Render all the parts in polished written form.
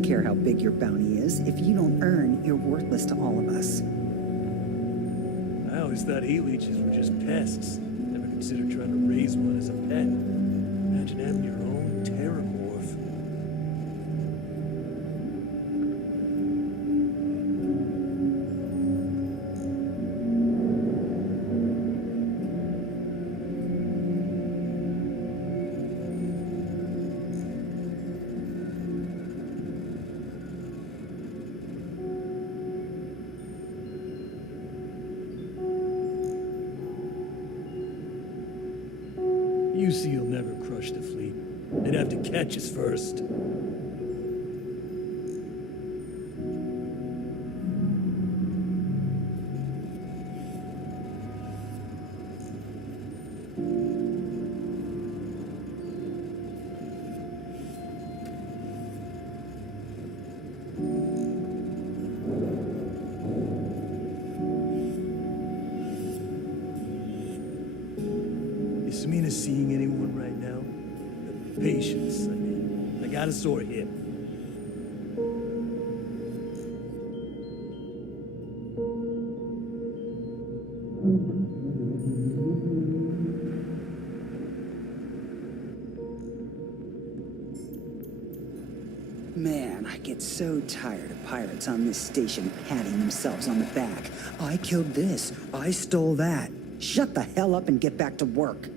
doesn't care how big your bounty is. If you don't earn, you're worthless to all of us. I always thought he-leeches were just pests. Never considered trying to raise one as a pet. Imagine having your own terramorph. You see, you'll never crush the fleet. They'd have to catch us first. Is Samina seeing anyone right now? Patience, I mean. I got a sore hip. Man, I get so tired of pirates on this station patting themselves on the back. I killed this. I stole that. Shut the hell up and get back to work.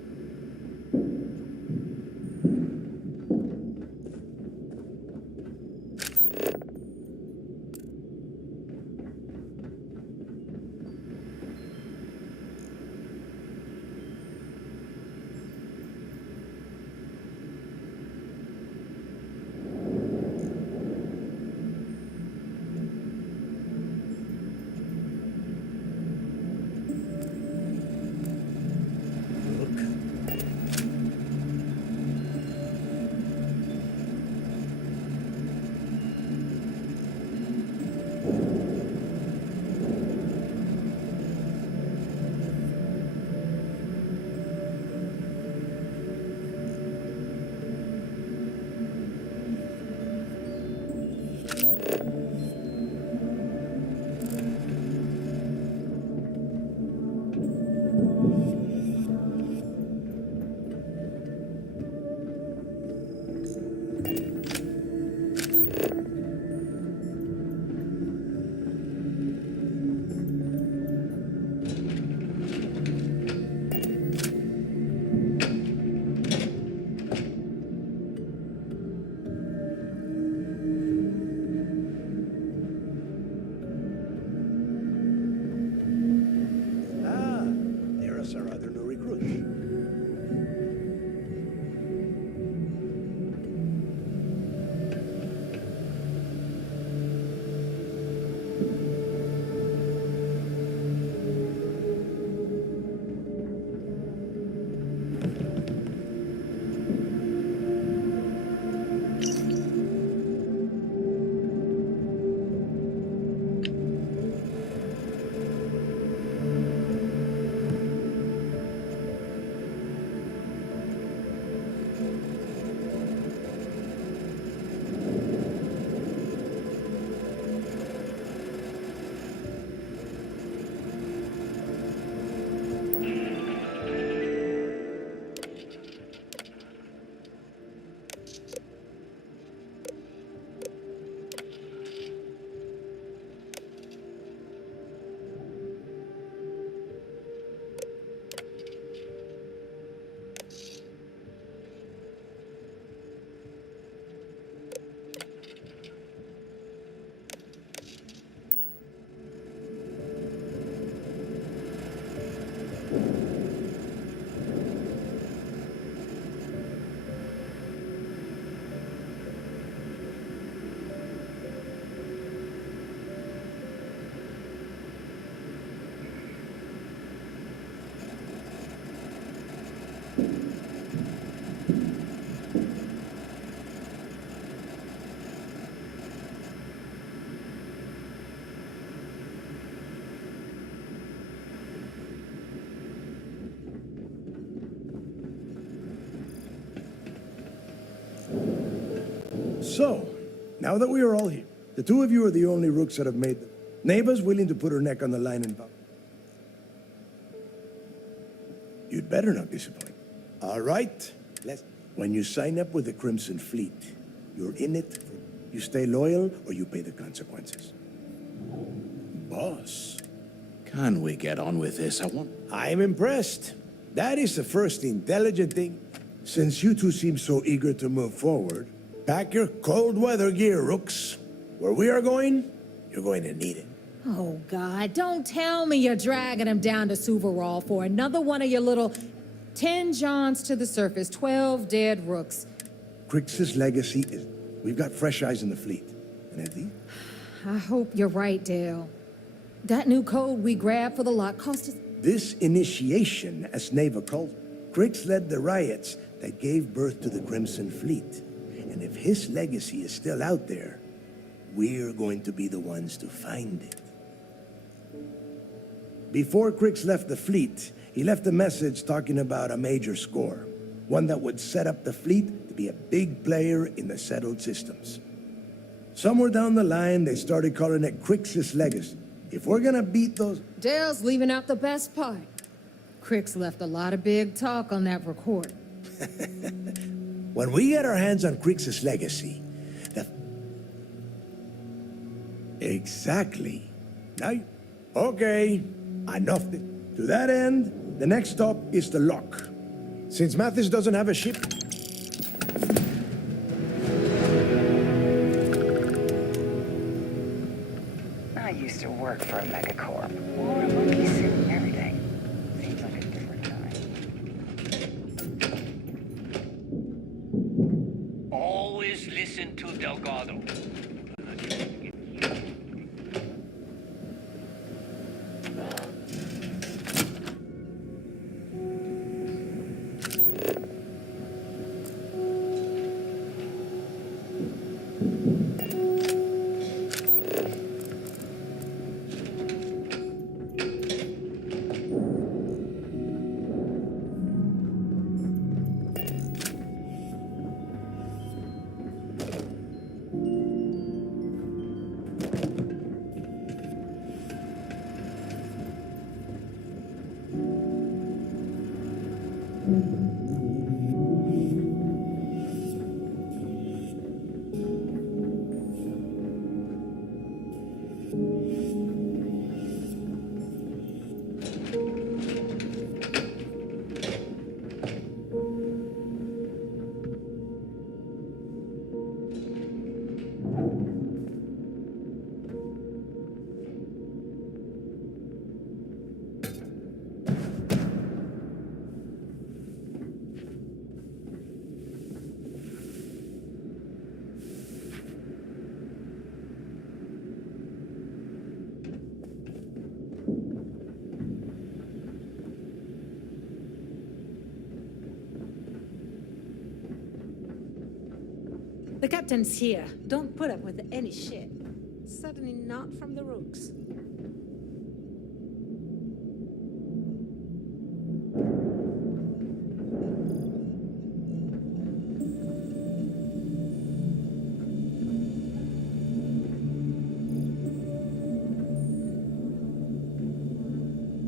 Our other new recruit. now that we are all here, the two of you are the only rooks that have made them. Neva's willing to put her neck on the line and you'd better not disappoint. All right, when you sign up with the Crimson Fleet, you're in it. You stay loyal or you pay the consequences. Boss. Can we get on with this? I'm impressed. That is the first intelligent thing. Since you two seem so eager to move forward, pack your cold weather gear, rooks. Where we are going, you're going to need it. Oh, God, don't tell me you're dragging him down to Suvarol for another one of your little 10 Johns to the surface, 12 dead rooks. Crix's legacy is we've got fresh eyes in the fleet. And at least... I hope you're right, Dale. That new code we grabbed for the lot cost us... This initiation, as Neva called it, Crix led the riots that gave birth to the Crimson Fleet. And if his legacy is still out there, we're going to be the ones to find it. Before Crix left the fleet, he left a message talking about a major score. One that would set up the fleet to be a big player in the settled systems. Somewhere down the line, they started calling it Crix's legacy. If we're gonna beat those... Dale's leaving out the best part. Crix left a lot of big talk on that recording. When we get our hands on Crix's legacy, Exactly. Now, okay, enough. To that end, the next stop is the lock. Since Mathis doesn't have a ship... I used to work for a megacorp. War, money, sin, everything. Seems like a different time. Always listen to Delgado. The captain's here. Don't put up with any shit. Certainly not from the rooks.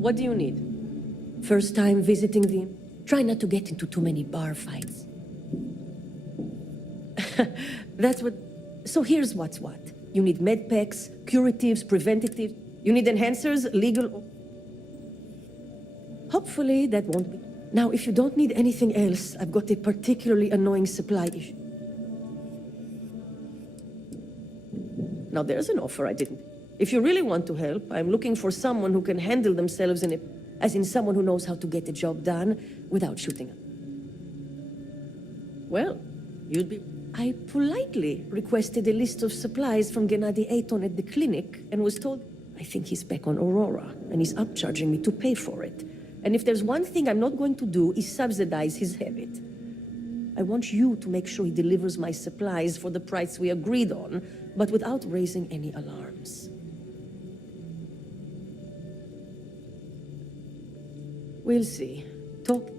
What do you need? First time visiting the... Try not to get into too many bar fights. That's what... So here's what's what. You need med packs, curatives, preventatives. You need enhancers, legal... Hopefully that won't be... Now, if you don't need anything else, I've got a particularly annoying supply issue. Now there's an offer I didn't... If you really want to help, I'm looking for someone who can handle themselves in a... As in someone who knows how to get the job done without shooting up. Well, you'd be... I politely requested a list of supplies from Gennady Aton at the clinic and was told, I think he's back on Aurora and he's upcharging me to pay for it. And if there's one thing I'm not going to do is subsidize his habit. I want you to make sure he delivers my supplies for the price we agreed on, but without raising any alarms. We'll see. Talk.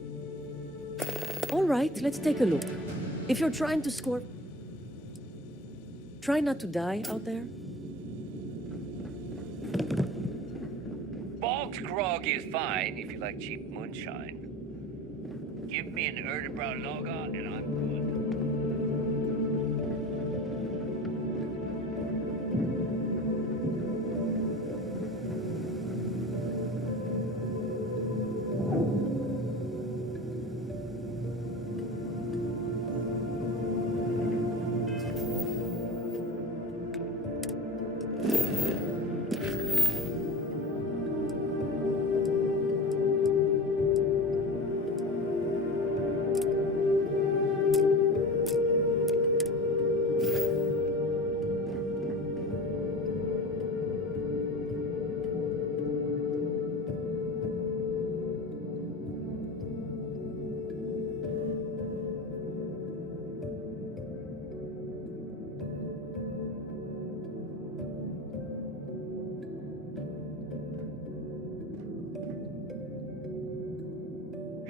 All right, let's take a look. If you're trying to score... Try not to die out there. Bog's grog is fine if you like cheap moonshine. Give me an Erdebrow lager and I'm good.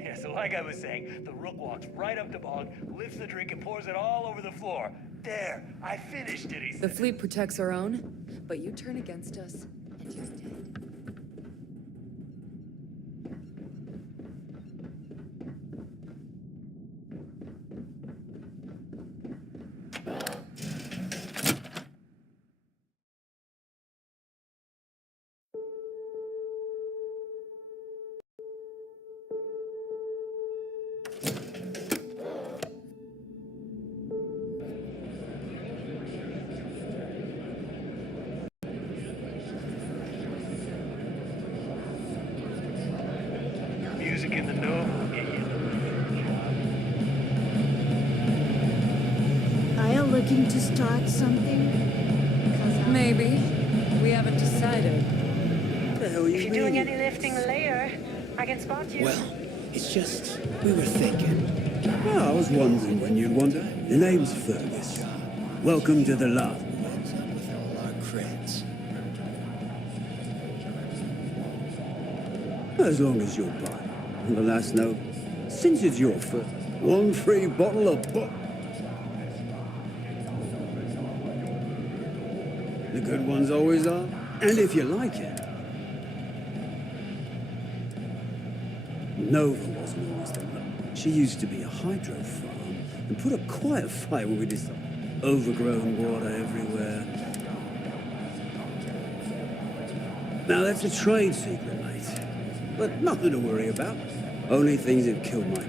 Yeah, so like I was saying, the rook walks right up to Bog, lifts the drink, and pours it all over the floor. There, I finished it, he The said. fleet protects our own, but you turn against us, and you're dead. Music in the Nova will get you. Are you looking to start something? Maybe. We haven't decided. What the hell are you If you're doing reading? any lifting later, I can spot you. Well, it's just, we were thinking. Well, I was wondering when you'd wander. The name's Fergus. Welcome to the lab. Ends up with all our creds. As long as you're buying. And the last note, since it's your first, one free bottle of The good ones always are. And if you like it. Nova wasn't always the love. She used to be a hydro farm and put up quite a fight when we did some overgrown water everywhere. Now that's a trade secret, mate. But nothing to worry about. Only things that killed Mike.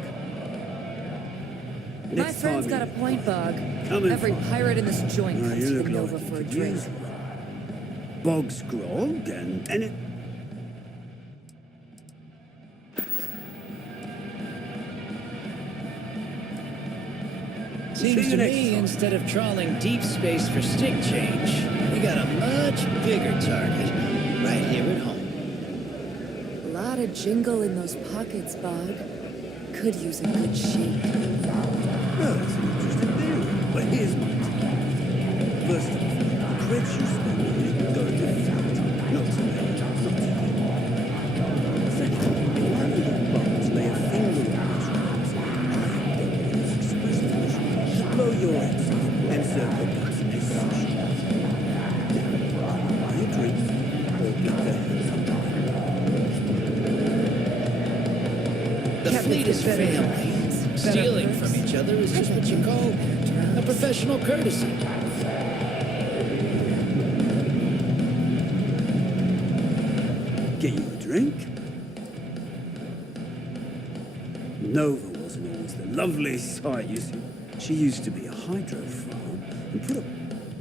My friend's got a point, Bog. Come in, Every Fogg. pirate in this joint You comes to look the Nova like for a you could drink. use one. Bog's grog and it... Seems to me, instead of trawling deep space for stick change, we got a much bigger target right here at home. A lot of jingle in those pockets, Bog. Could use a good shake. Well, that's an interesting theory. But here's my tip. First off, creds you spend on it go to fat, not to me, not to you. Second, if one of the bombs lay a finger on those rounds, I don't want to express emotion to blow your heads off and serve the guts as sushi. Now, buy a drink or get the hell The fleet is family. Stealing from each other is just what you call a professional courtesy. Get you a drink? Nova wasn't always the lovely sight, you see. She used to be a hydro farm and put up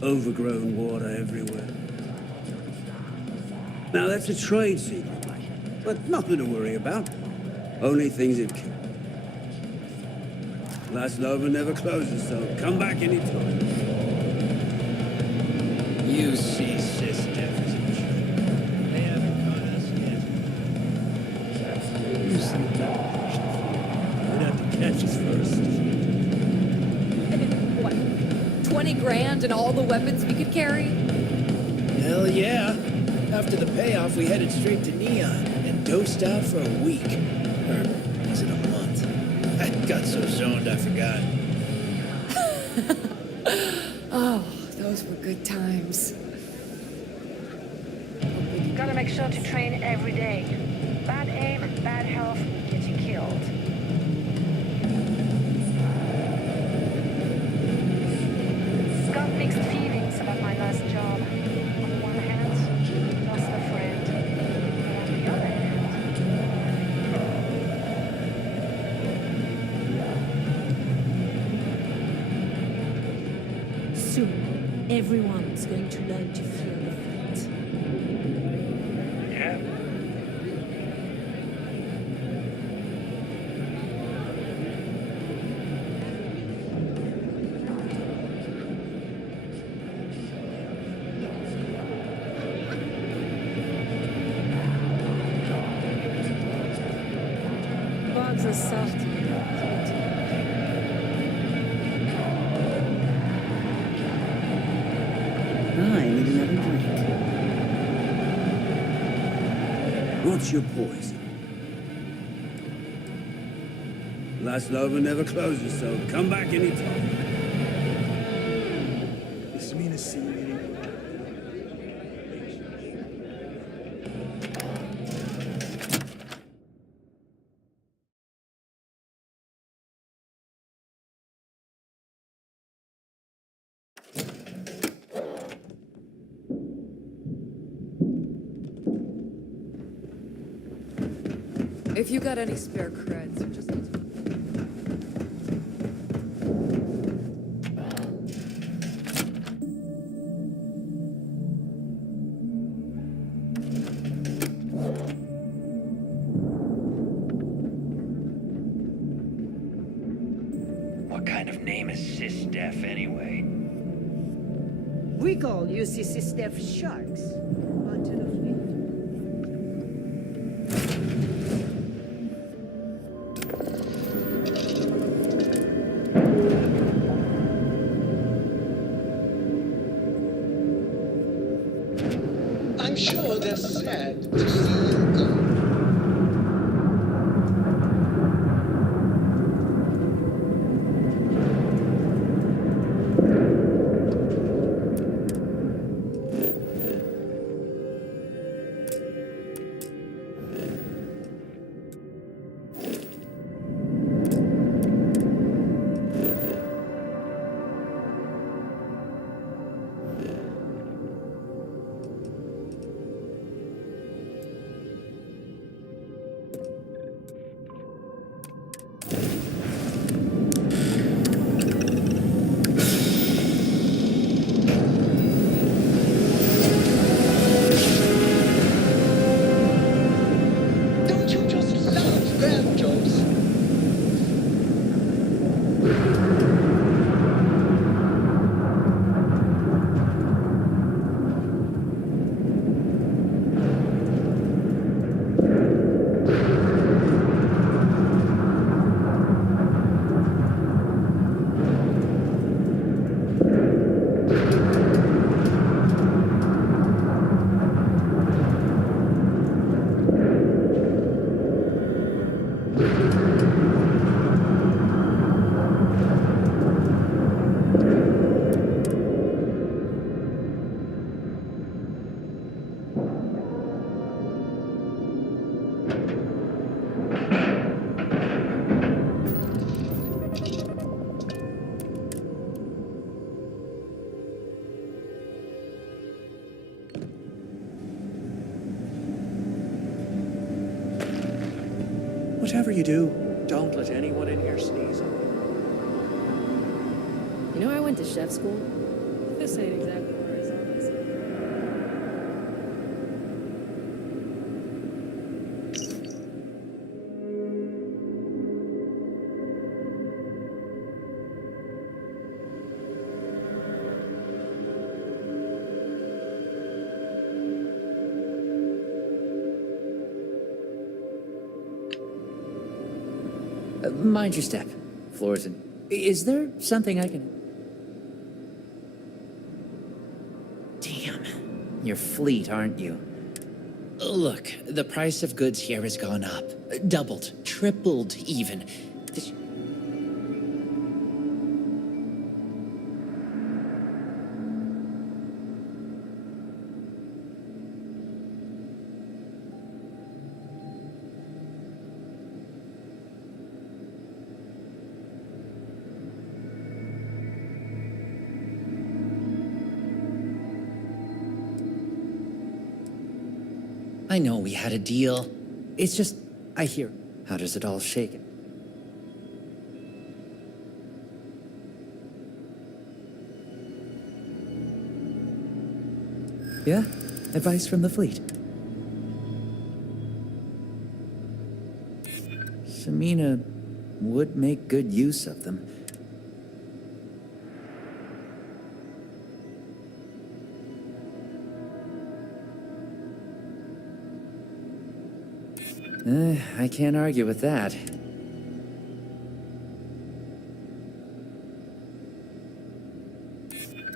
overgrown water everywhere. Now that's a trade secret, mate. But nothing to worry about. Only things that kill. Last Nova never closes, so come back anytime. You see, Sis Jefferson. They haven't caught us yet. You see that? We'd have to catch us first. What? 20 grand and all the weapons we could carry? Hell yeah. After the payoff, we headed straight to Neon and dosed out for a week. Or was it a month? I got so zoned I forgot. Oh, those Those were good times. Gotta make sure to train every day. Bad aim and bad health get you killed. Got mixed feelings about my last job. On the one hand, lost a friend. And on the other hand, Soon, everyone's going to learn to fear the fate. Yeah. Bugs are soft. I need another drink. What's your poison? Last lover never closes, so come back anytime. This mean a scene. If you got any spare creds, you just need to... What kind of name is Sysdef anyway? We call you Sissy Steph Sharks. Until of me. I'm sure they're sad to see you go. Don't you just love grand jobs? Whatever you do, don't let anyone in here sneeze on you. You know, I went to chef school. This ain't exactly where I saw myself. Mind your step, Florzen. Is there something I can... Damn. You're fleet, aren't you? Look, the price of goods here has gone up. Doubled, tripled even. This... I know we had a deal. It's just, I hear, how does it all shake it? Yeah, advice from the fleet. Samina would make good use of them. I can't argue with that.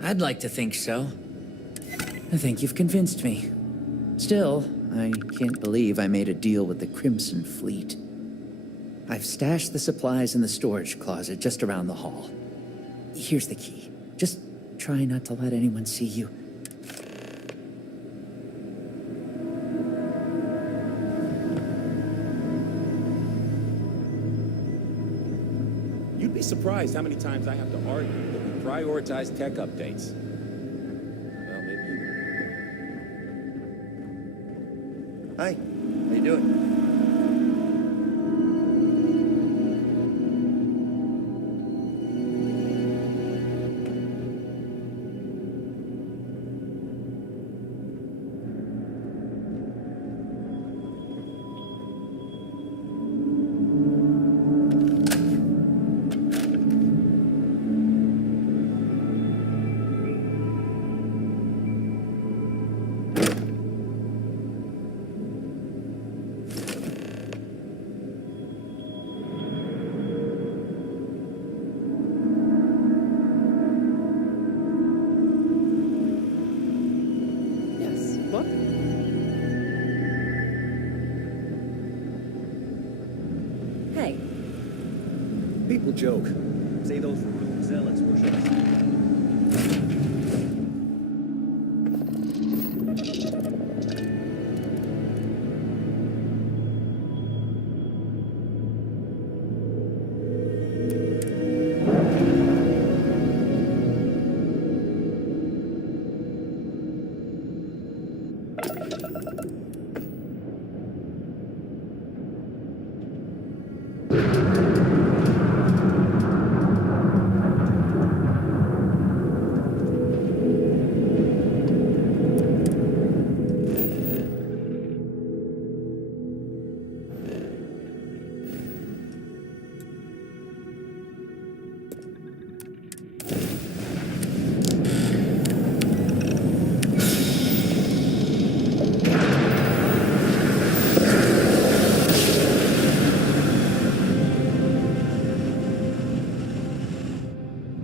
I'd like to think so. I think you've convinced me. Still, I can't believe I made a deal with the Crimson Fleet. I've stashed the supplies in the storage closet just around the hall. Here's the key. Just try not to let anyone see you. You'd be surprised how many times I have to argue that we prioritize tech updates. Well, maybe you... Hi, how you doing? Yes, what? Hey, People joke. Say those rude zealots worship us.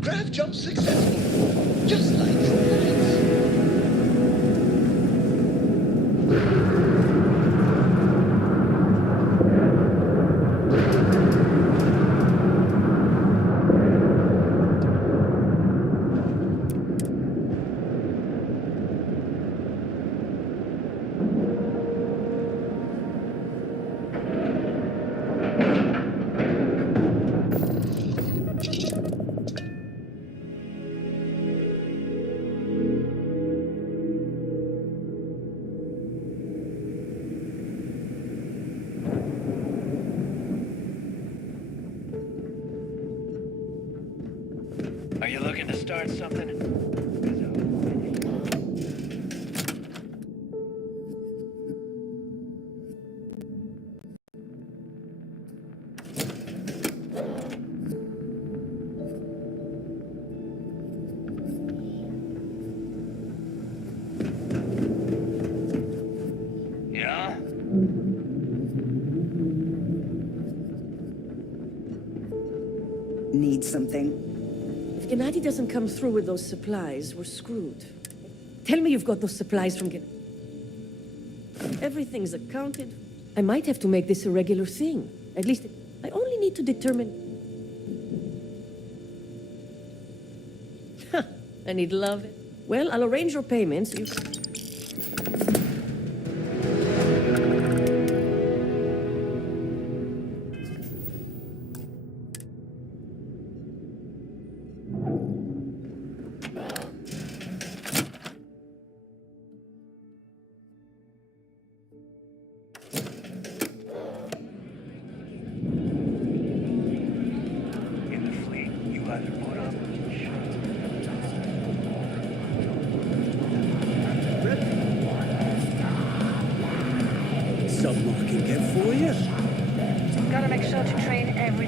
Craft jump successful. Just like science. Are you looking to start something? Yeah? Need something? if Gennady doesn't come through with those supplies, we're screwed. Tell me you've got those supplies from Gennady. Everything's accounted. I might have to make this a regular thing. At least, I only need to determine... and he'd love it. Well, I'll arrange your payments. You...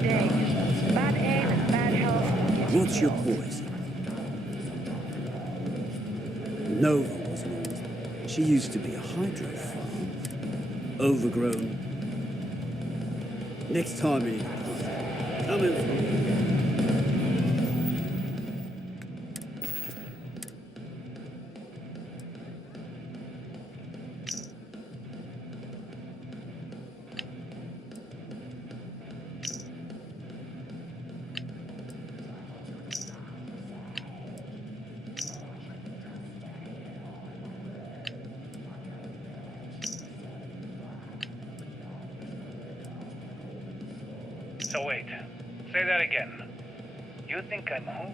day. Bad aim and bad health. What's your poison? Nova wasn't always. She used to be a hydro farm. Overgrown. Next time you need a plant, come in for me. So wait, say that again. You think I'm who?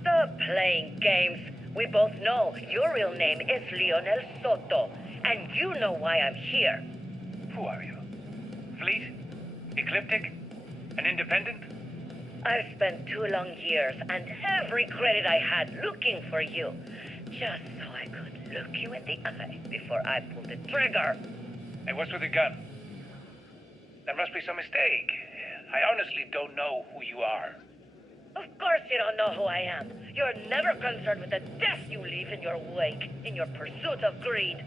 Stop playing games. We both know your real name is Lionel Soto, and you know why I'm here. Who are you? Fleet? Ecliptic? An independent? I've spent 2 long years and every credit I had looking for you, just so I could look you in the eye before I pulled the trigger. Hey, what's with the gun? There must be some mistake. I honestly don't know who you are. Of course you don't know who I am. You're never concerned with the death you leave in your wake, in your pursuit of greed.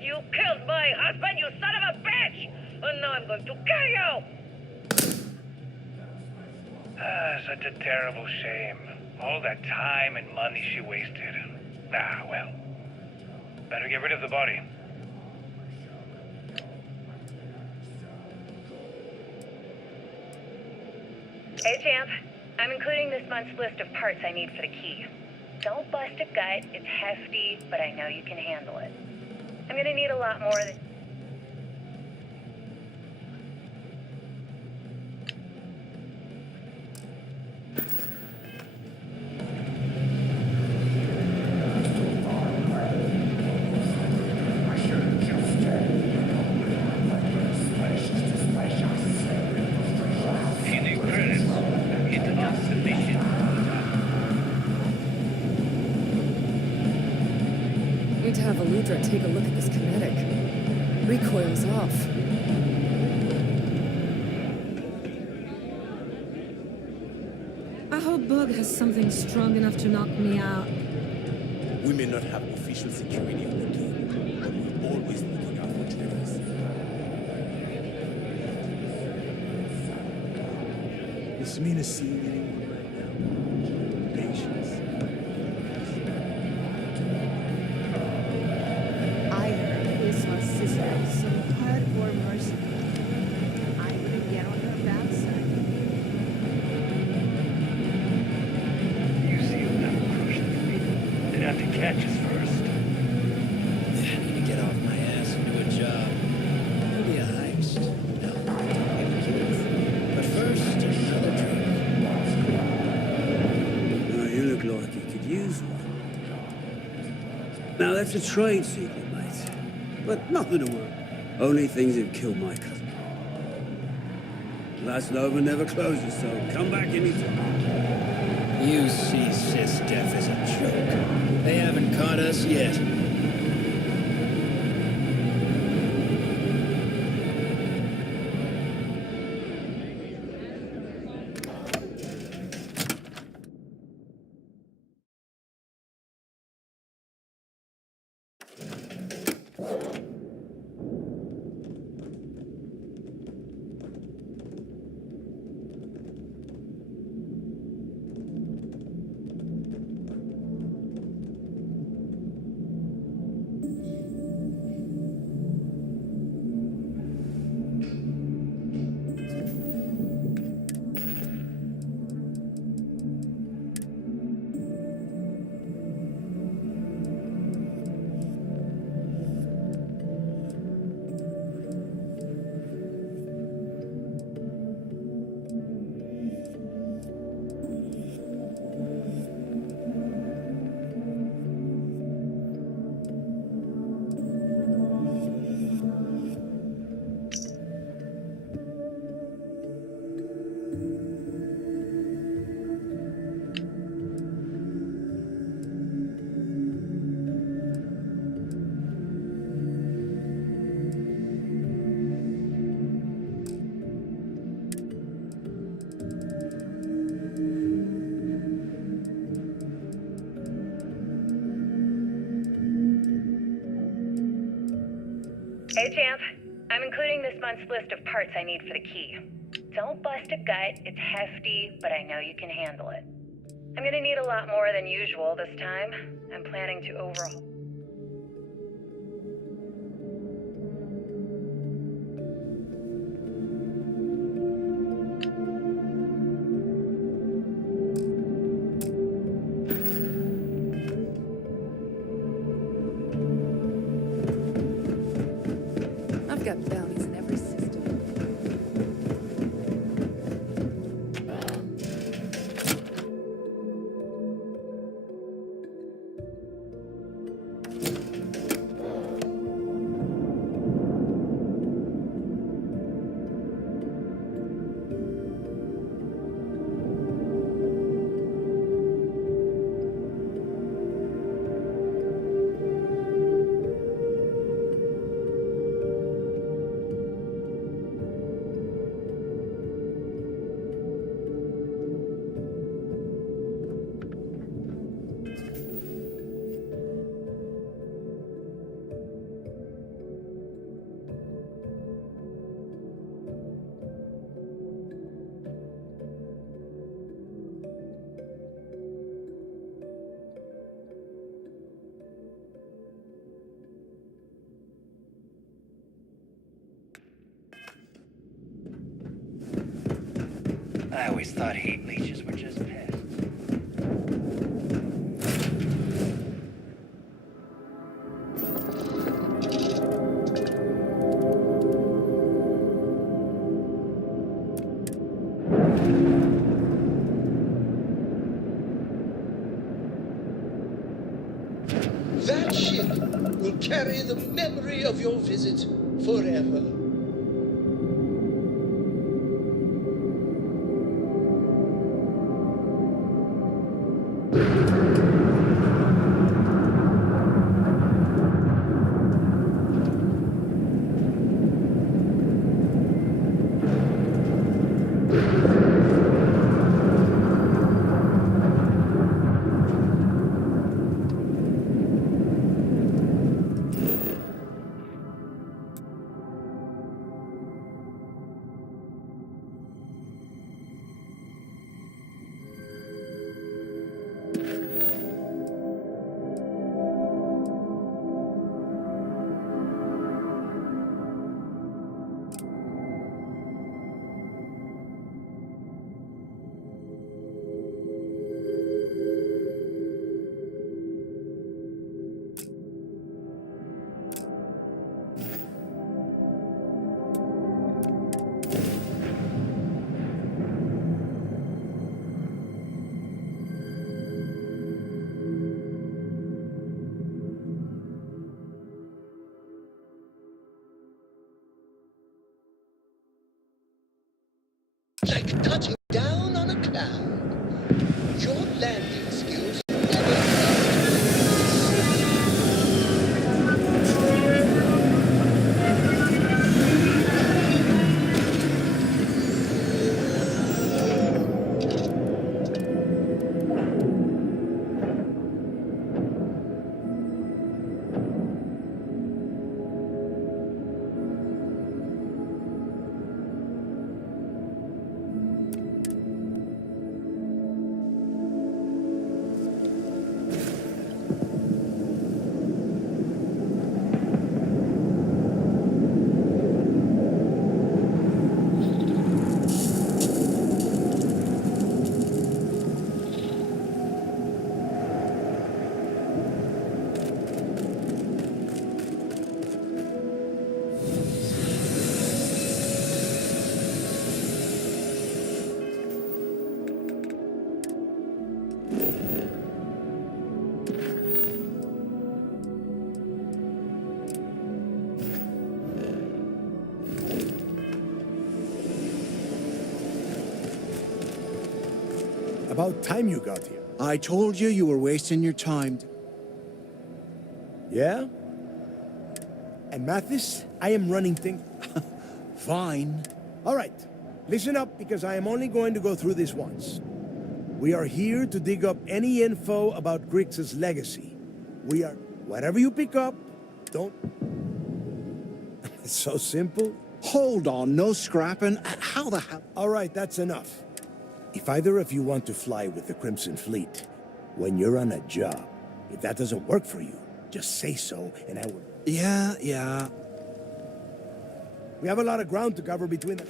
You killed my husband, you son of a bitch! And now I'm going to kill you! Such a terrible shame. All that time and money she wasted. Ah, well. Better get rid of the body. Hey, champ. I'm including this month's list of parts I need for the key. Don't bust a gut. It's hefty, but I know you can handle it. I'm gonna need a lot more than... If you need credits, it's not sufficient. Need to have Aludra take a look at this kinetic. Recoil's off. I hope Bug has something strong enough to knock me out. We may not have official security on the gate, but we're always looking out for traitors. Is Samina seeing anyone right now? Patience. I heard we saw Sister, some hardcore mercenary. I wouldn't get on her bad side. You see you'll never crush them. They'd have to catch us first. I need to get off my ass and do a job. Maybe a heist. No, maybe kids. But first, another drink. Now, you look like you could use one. Now, that's a trade secret, mate. But nothing to worry. Only things that kill my cousin. Last Nova never closes, so come back anytime. You see Sis Def as a joke. They haven't caught us yet. Hey, champ. I'm including this month's list of parts I need for the key. Don't bust a gut. It's hefty, but I know you can handle it. I'm gonna need a lot more than usual this time. I'm planning to overhaul. I've got bounties in every system. I always thought heat leeches were just pests. That ship will carry the memory of your visit forever. Like touching down on a cloud. Your landing skills About time you got here. I told you you were wasting your time. Yeah? And Mathis, I am running things. Fine. All right, listen up because I am only going to go through this once. We are here to dig up any info about Grix's legacy. Whatever you pick up, don't... It's so simple. Hold on, no scrapping. How the hell? All right, that's enough. If either of you want to fly with the Crimson Fleet, when you're on a job, if that doesn't work for you, just say so, and I will... Yeah. We have a lot of ground to cover between them.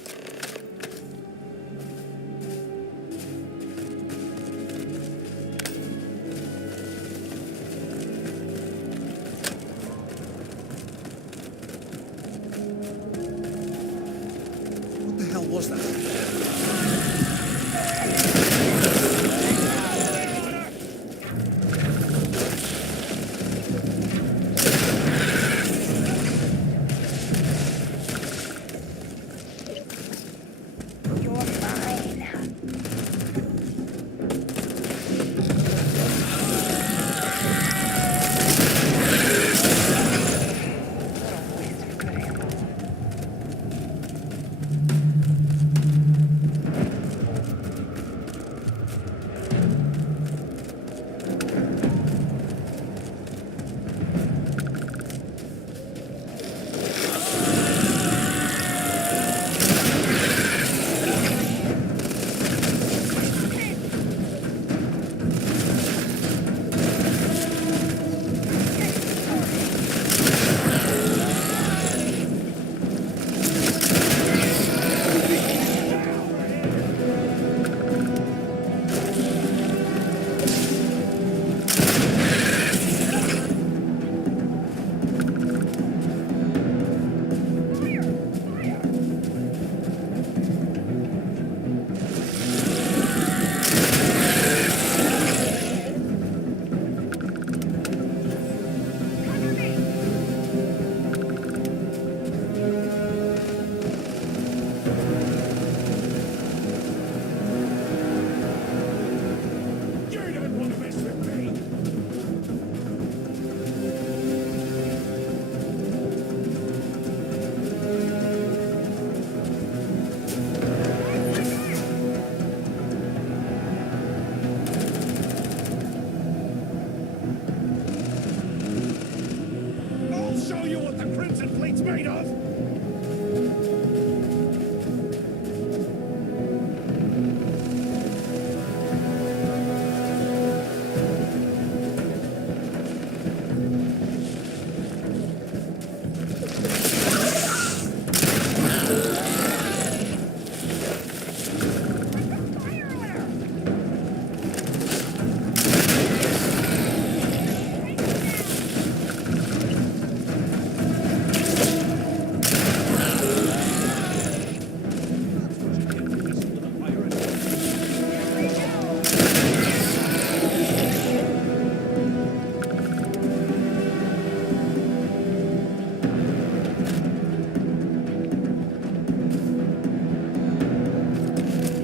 What the hell was that?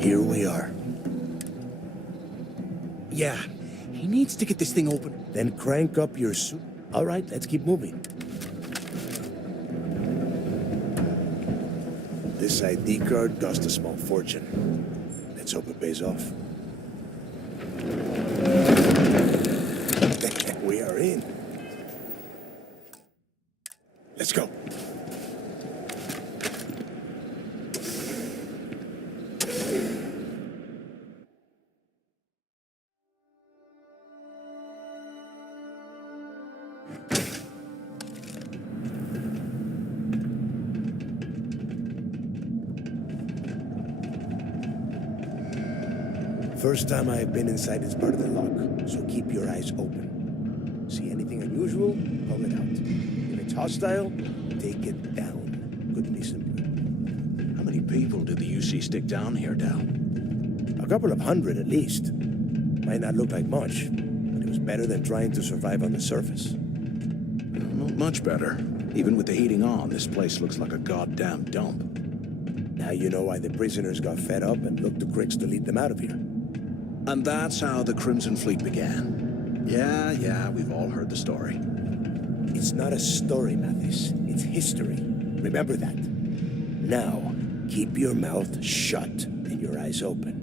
Here we are. Yeah, he needs to get this thing open. Then crank up your suit. All right, let's keep moving. This ID card cost a small fortune. Let's hope it pays off. We are in. Let's go. First time I've been inside this part of the lock, so keep your eyes open. See anything unusual, call it out. If it's hostile, take it down. Couldn't be simpler. How many people did the UC stick down here, Dal? A couple of hundred at least. Might not look like much, but it was better than trying to survive on the surface. Not much better. Even with the heating on, this place looks like a goddamn dump. Now you know why the prisoners got fed up and looked to Cricks to lead them out of here. And that's how the Crimson Fleet began. Yeah, we've all heard the story. It's not a story, Mathis. It's history. Remember that. Now, keep your mouth shut and your eyes open.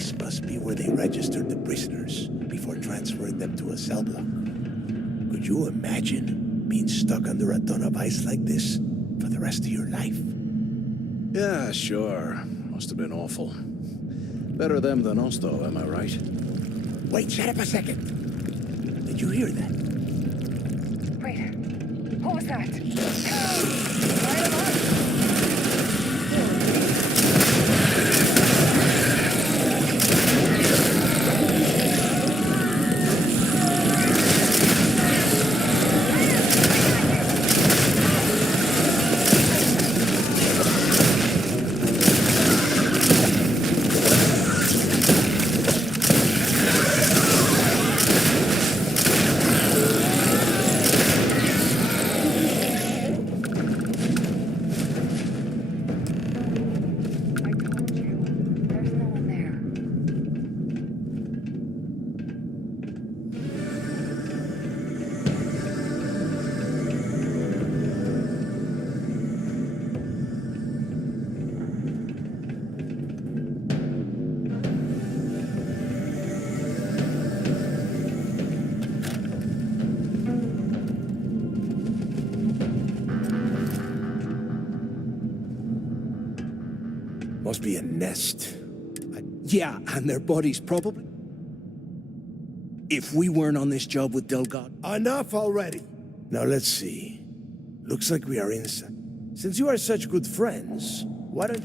This must be where they registered the prisoners before transferring them to a cell block. Could you imagine being stuck under a ton of ice like this for the rest of your life? Yeah, sure. Must have been awful. Better them than us, though, am I right? Wait, shut up a second. Did you hear that? Wait, what was that? Must be a nest. Yeah, and their bodies probably. If we weren't on this job with Delgado. Enough already. Now let's see. Looks like we are inside. Since you are such good friends, why don't...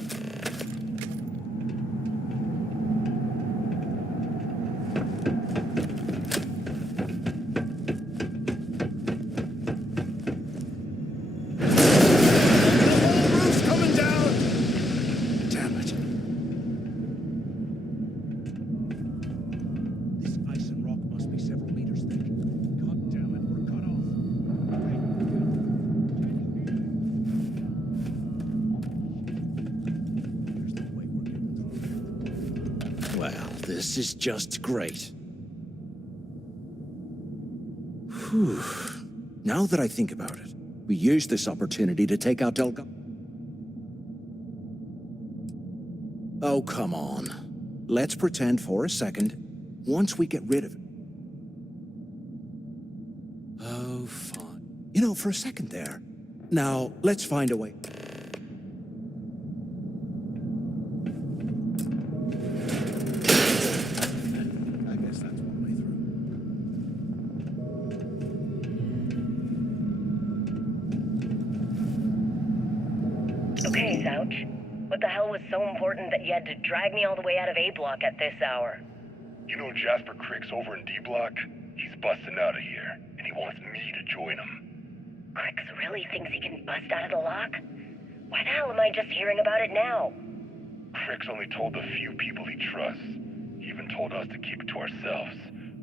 This is just great. Whew. Now that I think about it, we used this opportunity to take out Delgado. Oh, come on. Let's pretend for a second, once we get rid of it. Oh, fine. You know, for a second there. Now, let's find a way. Okay, Zouch. What the hell was so important that you had to drag me all the way out of A Block at this hour? You know Jasper Crick's over in D Block? He's busting out of here, and he wants me to join him. Cricks really thinks he can bust out of the lock? Why the hell am I just hearing about it now? Crick's only told the few people he trusts. He even told us to keep it to ourselves,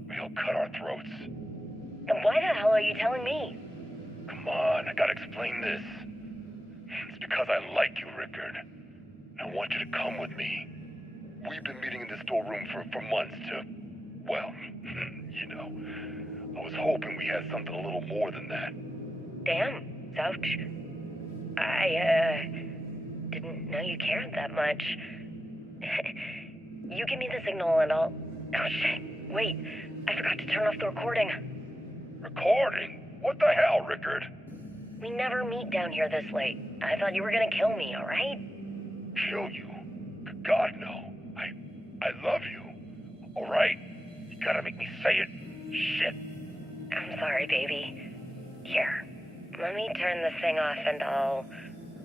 or he'll cut our throats. Then why the hell are you telling me? Come on, I gotta explain this. It's because I like you, Rickard. I want you to come with me. We've been meeting in the storeroom for months to, well, you know. I was hoping we had something a little more than that. Damn, Zouch. I, didn't know you cared that much. You give me the signal and I'll... Oh, shit. Wait, I forgot to turn off the recording. Recording? What the hell, Rickard? We never meet down here this late. I thought you were gonna kill me, alright? Kill you? God, no. I love you. Alright? You gotta make me say it. Shit. I'm sorry, baby. Here, let me turn this thing off and I'll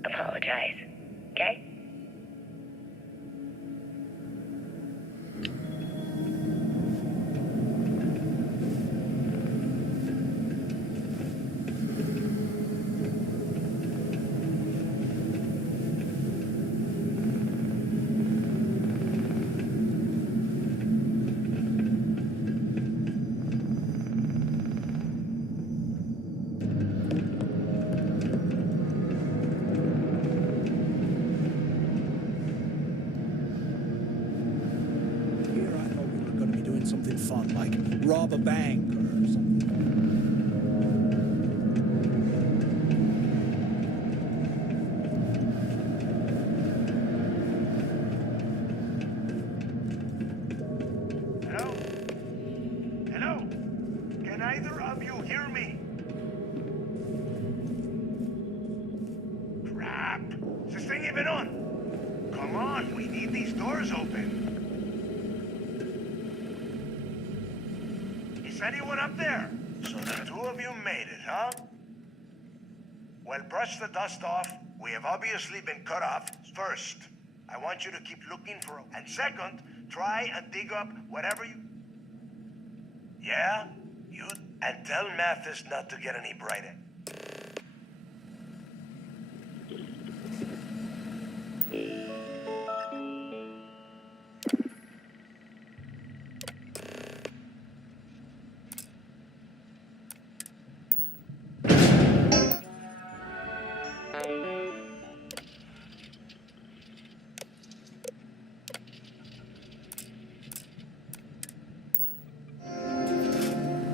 apologize. Okay? Something fun, like rob a bank or something. Is this thing even on? Come on, we need these doors open. Is anyone up there? So the two of you made it, huh? Well, brush the dust off. We have obviously been cut off. First, I want you to keep looking for... And second, try and dig up whatever you... Yeah? You... And tell Mathis not to get any brighter.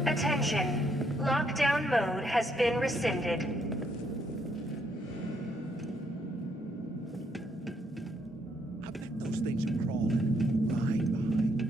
Attention. Lockdown mode has been rescinded. I bet those things are crawling right behind.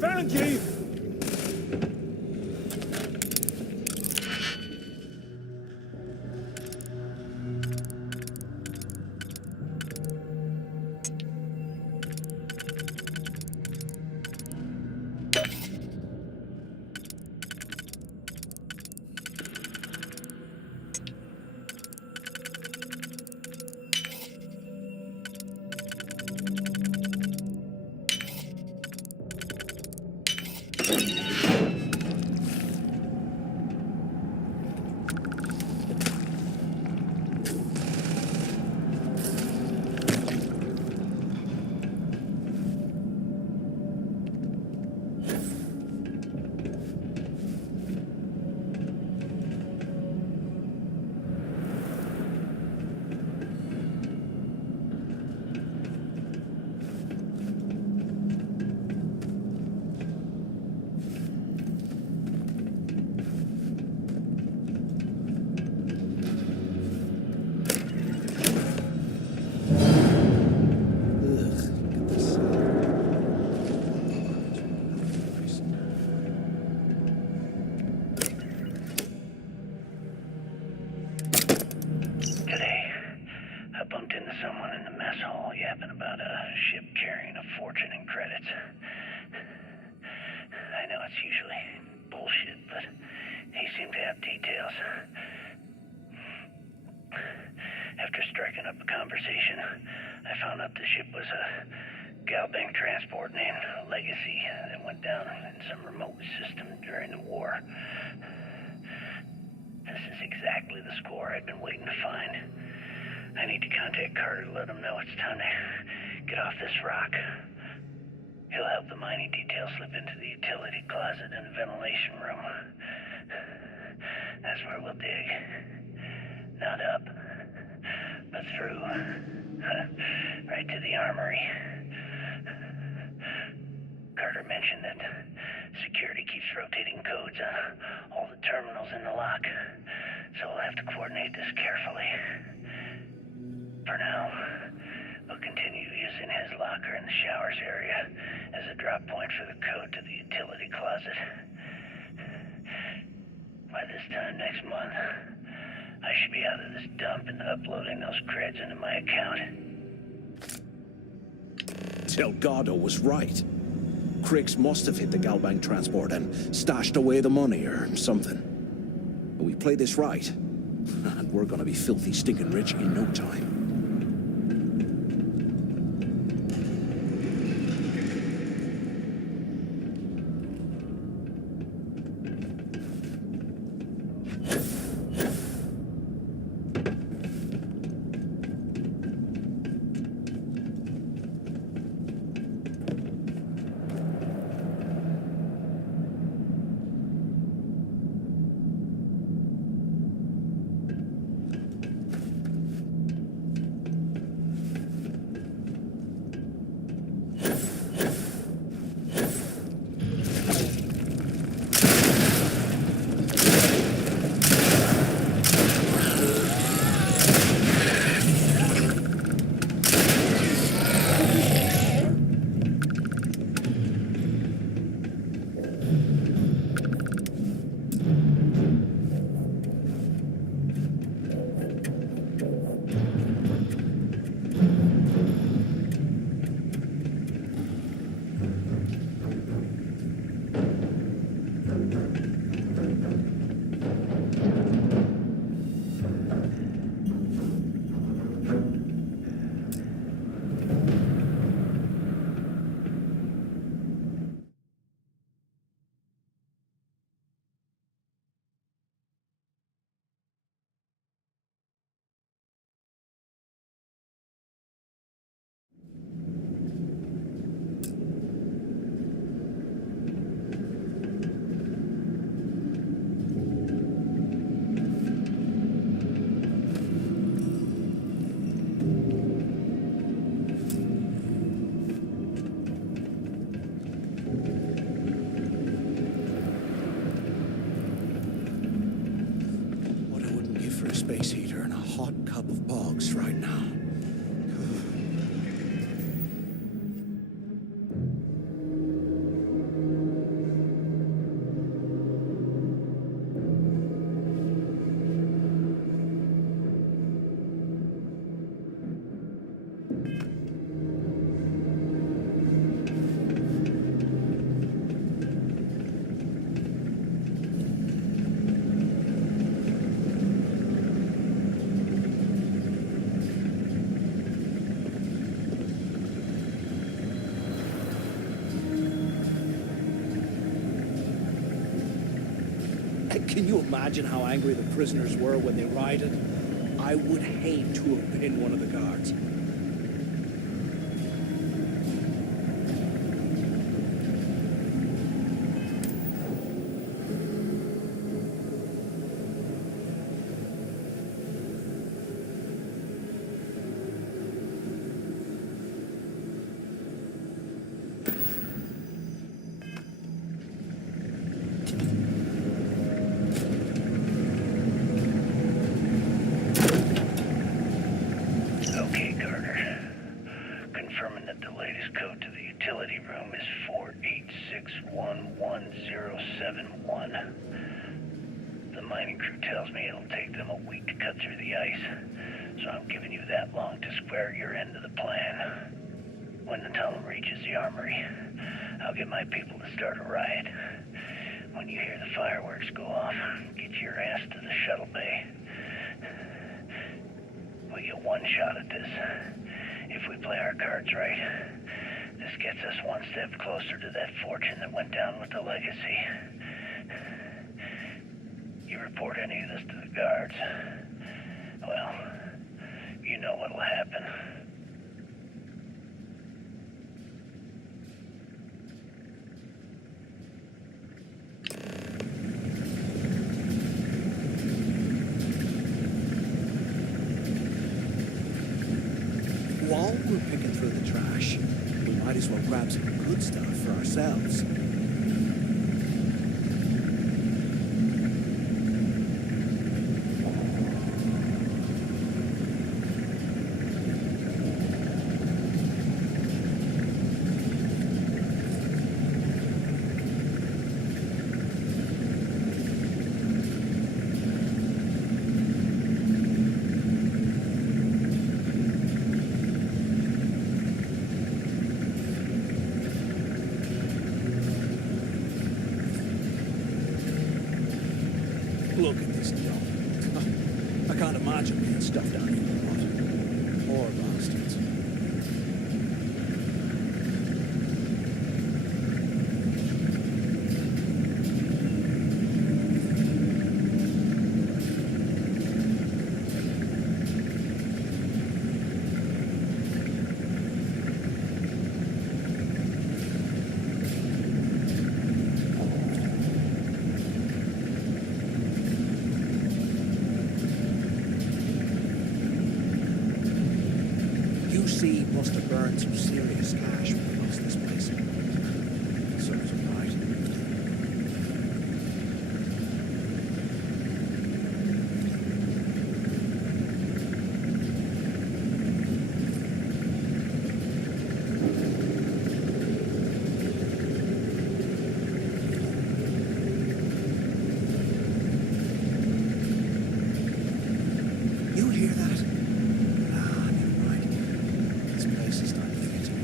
found you! Today, I bumped into someone in the mess hall yapping about a ship carrying a fortune in credits. I know it's usually bullshit, but he seemed to have details. After striking up a conversation, I found out the ship was a Galbank transport named Legacy that went down in some remote system during the war. This is exactly the score I've been waiting to find. I need to contact Carter to let him know it's time to get off this rock. He'll help the mining detail slip into the utility closet in the ventilation room. That's where we'll dig. Not up, but through. Right to the armory. Carter mentioned that security keeps rotating codes on all the terminals in the lock, so we'll have to coordinate this carefully. For now, we'll continue using his locker in the showers area as a drop point for the code to the utility closet. By this time next month, I should be out of this dump and uploading those creds into my account. Delgado was right. Cricks must have hit the Galbank transport and stashed away the money or something. But we play this right, and we're gonna be filthy stinking rich in no time. Can you imagine how angry the prisoners were when they rioted? I would hate to have been one of the guards. Okay, Carter. Confirming that the latest code to the utility room is 486111071. The mining crew tells me it'll take them a week to cut through the ice, so I'm giving you that long to square your end of the plan. When the tunnel reaches the armory, I'll get my people to start a riot. When you hear the fireworks go off, get your ass to the shuttle bay. We get one shot at this. If we play our cards right, this gets us one step closer to that fortune that went down with the legacy. You report any of this to the guards, well, you know what'll happen. While we're picking through the trash, we might as well grab some good stuff for ourselves. Look at this job. I can't imagine being stuffed down here a lot. Poor bastards. QC must have burned some serious cash when we lost this place. Serves him right. You hear that? Ah, never mind. This place is not giving it to me.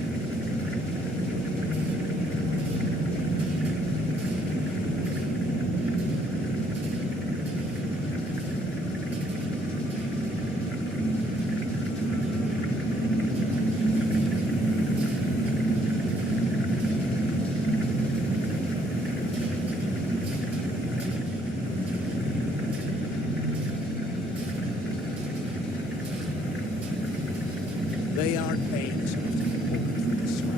They aren't paying us enough to keep moving through this swamp.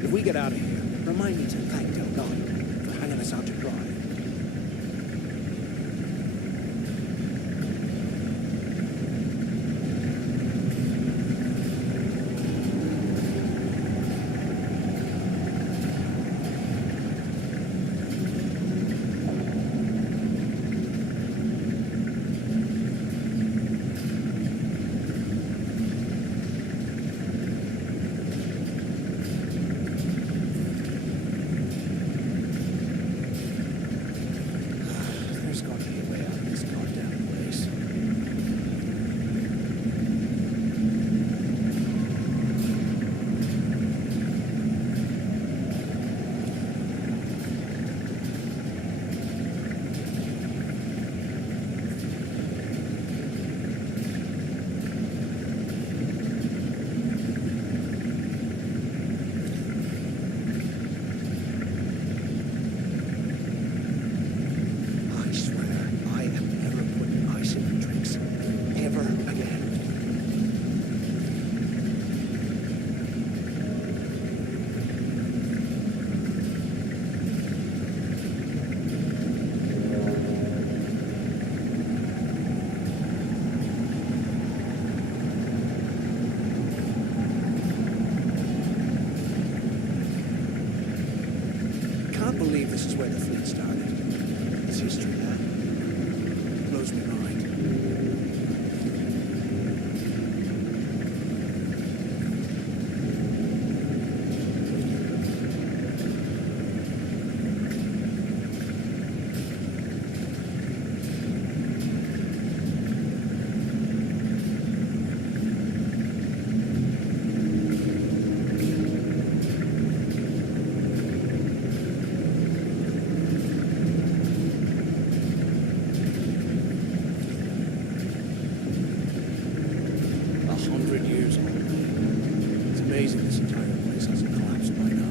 If we get out of here, remind me to thank Delgado for hanging us out to dry. this is where the fleet started. It's history, man. Blows me mind. Amazing this entire place hasn't collapsed by now.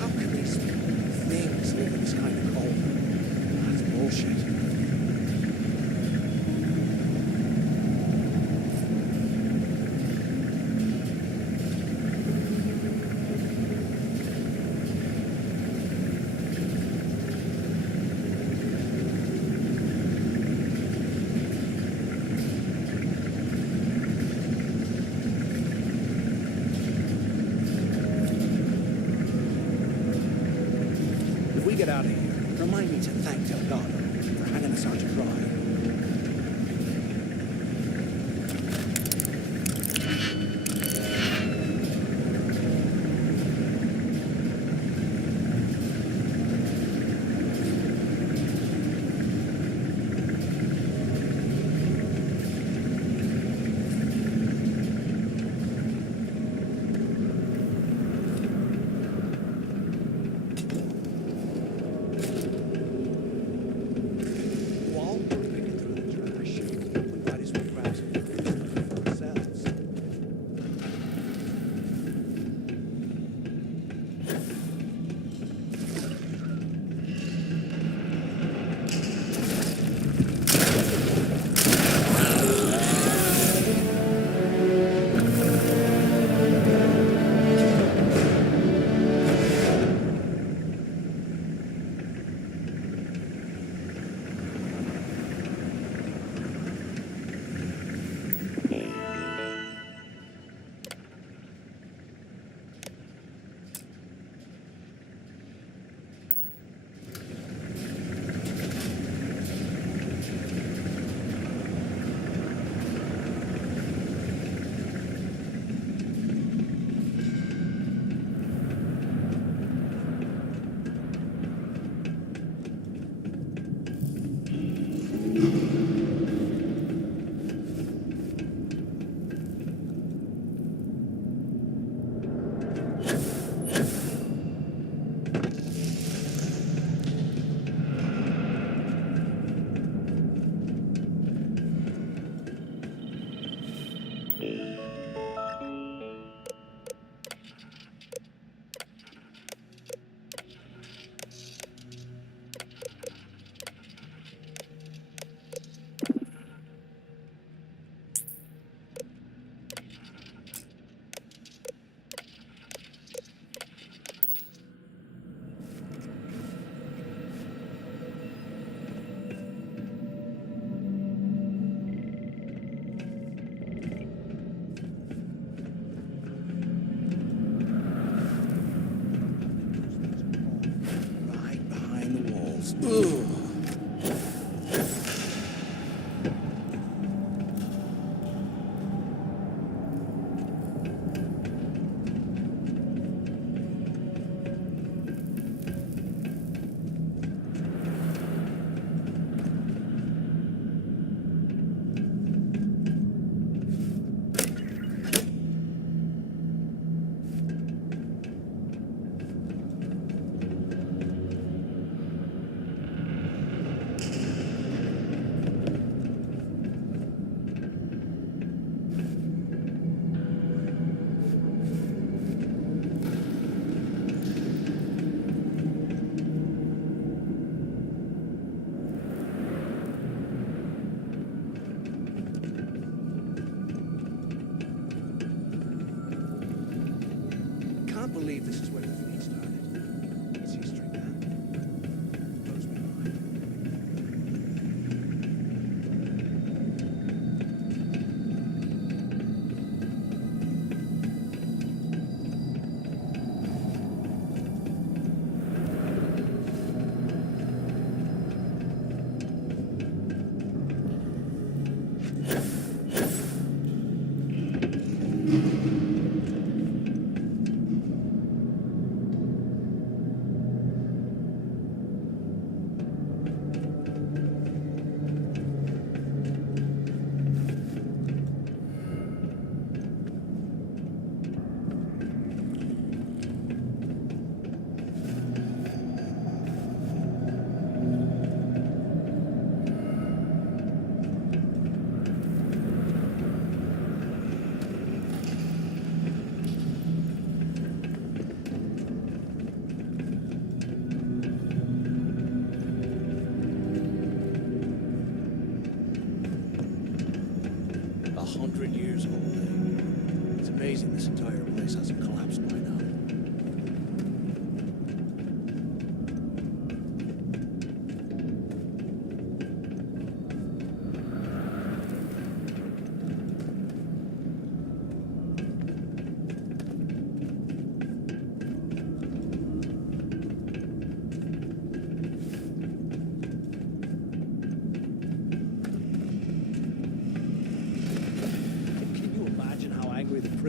How can these things live in this kind of cold? That's bullshit. If we get out of here, remind me to thank Delgado for hanging us out to dry. Wall?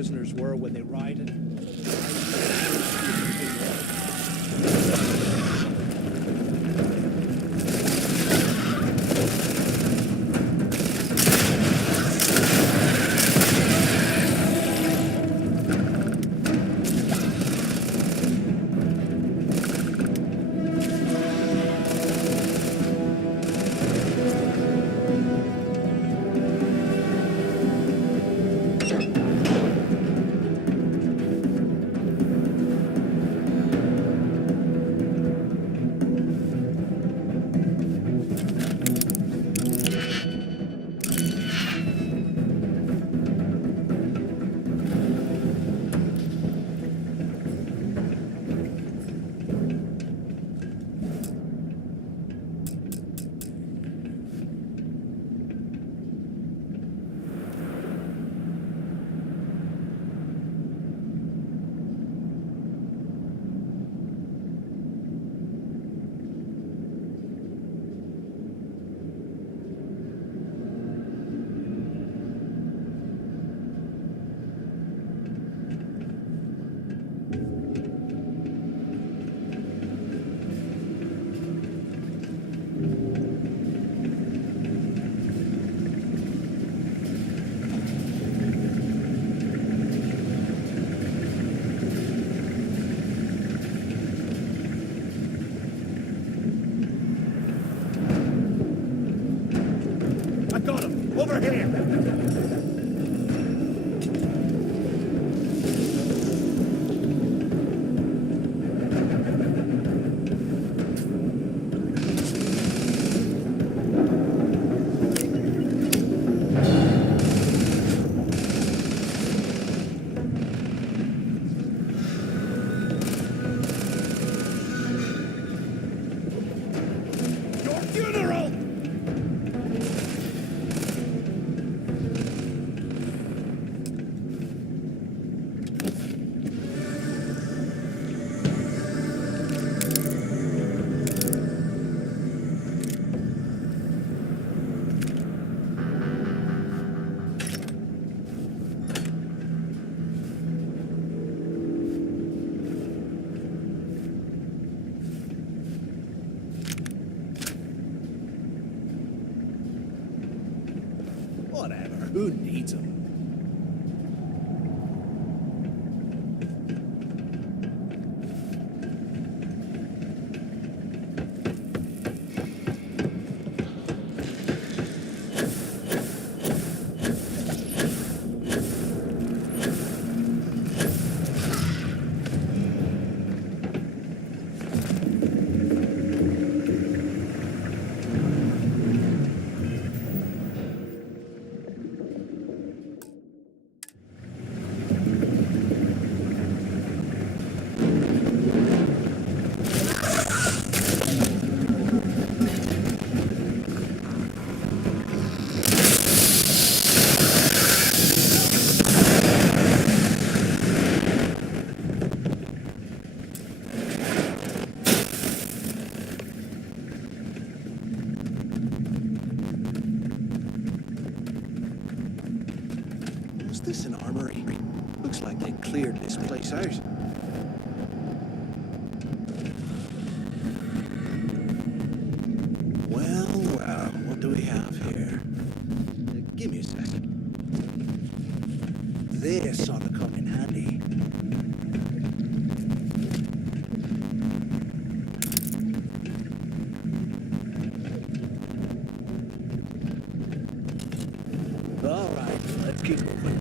prisoners were when they rioted? Over here! Whatever. Who needs them? Is this an armory? Looks like they cleared this place out. Well, what do we have here? Give me a second. This ought to come in handy. All right, let's keep moving.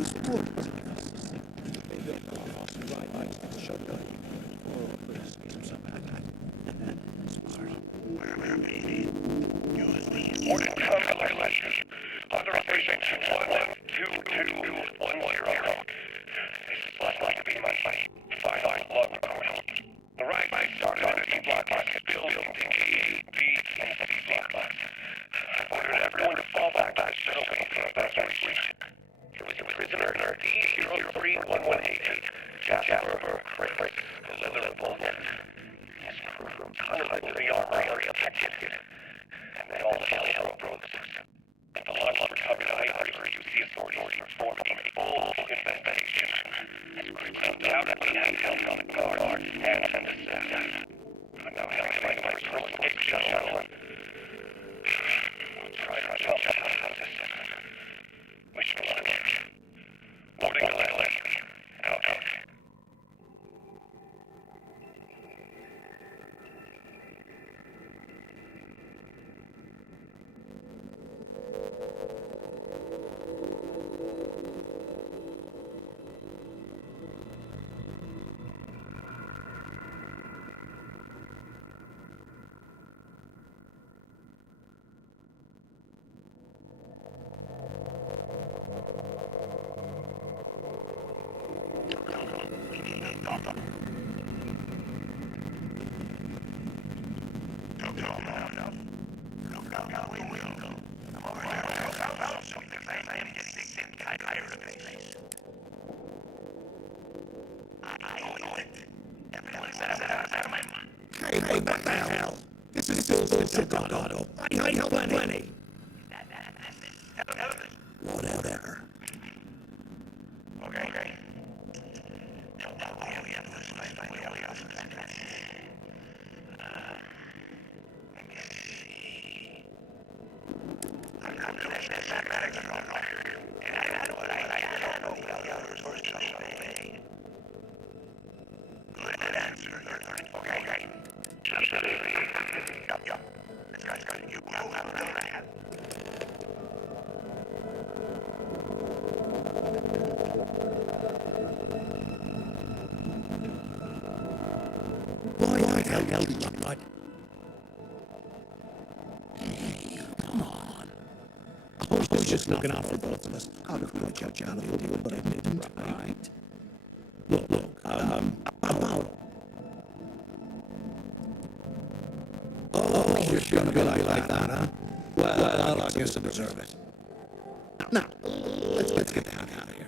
this port. Maybe I'll also ride my shotgun. Or put some smart. Morning constellation. Authorization 12210. This is likely to be my final log report. The right by started on a D-block market building to A, B, and C block. I've ordered everyone to fall back to the shuttle wing for a better retreat. There was a prisoner, D-031188, Jasper Crick, deliverable. His crew tunneled into the armory affected, and they all hell broke loose. The launch recovered items to the authorities performing a full investigation. As Crick undoubtedly had help on the guard and assist. I'm now handling my personal escape shuttle and try to help out of this. Wish me luck. Loading the land. Out. Hey, what the hell? This is still bullshit, Otto. I know plenty. Whatever. Okay. Good answer. Okay. Yup. This guy's got you. Why the hell you look like? Come on. I was just looking out for both of us. I'd have let you out of the deal, but I didn't. Right? Look, I'm out. Oh, you're gonna be like that, huh? Well, I guess I deserve it. Now, let's get the heck out of here.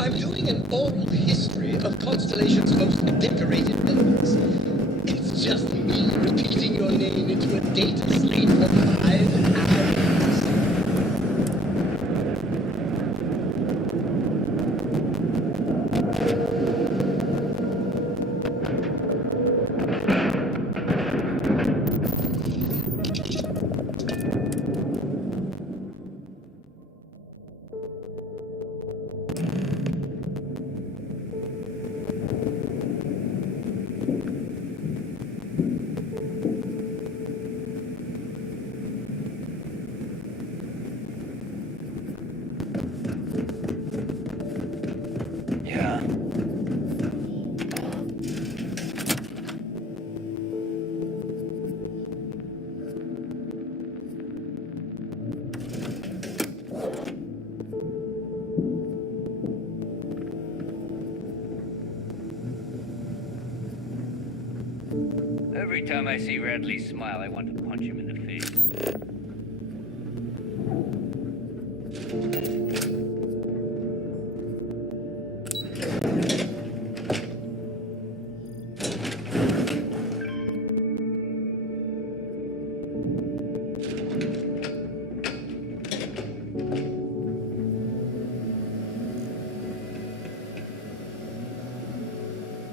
I'm doing an oral history of Constellation's most decorated members. It's just me repeating your name into a data slate for 5 hours. Yeah. Every time I see Radley smile, I want to punch him in the face.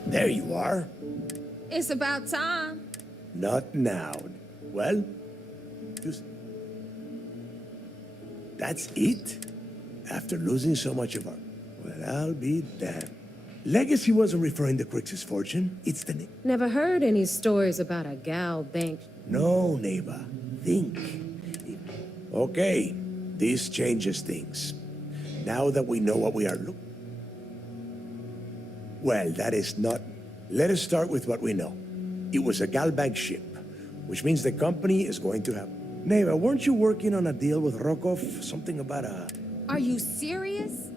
There you are. It's about time. Not now. Well, just... That's it? After losing so much of our... Well, I'll be damned. Legacy wasn't referring to Crix's fortune. It's the... Never heard any stories about a gal bank. No, neighbor. Think. Okay, this changes things. Now that we know what we are looking... Well, that is not... Let us start with what we know. It was a Galbank ship, which means the company is going to have... Neighbor, weren't you working on a deal with Rokov? Something about a... Are you serious?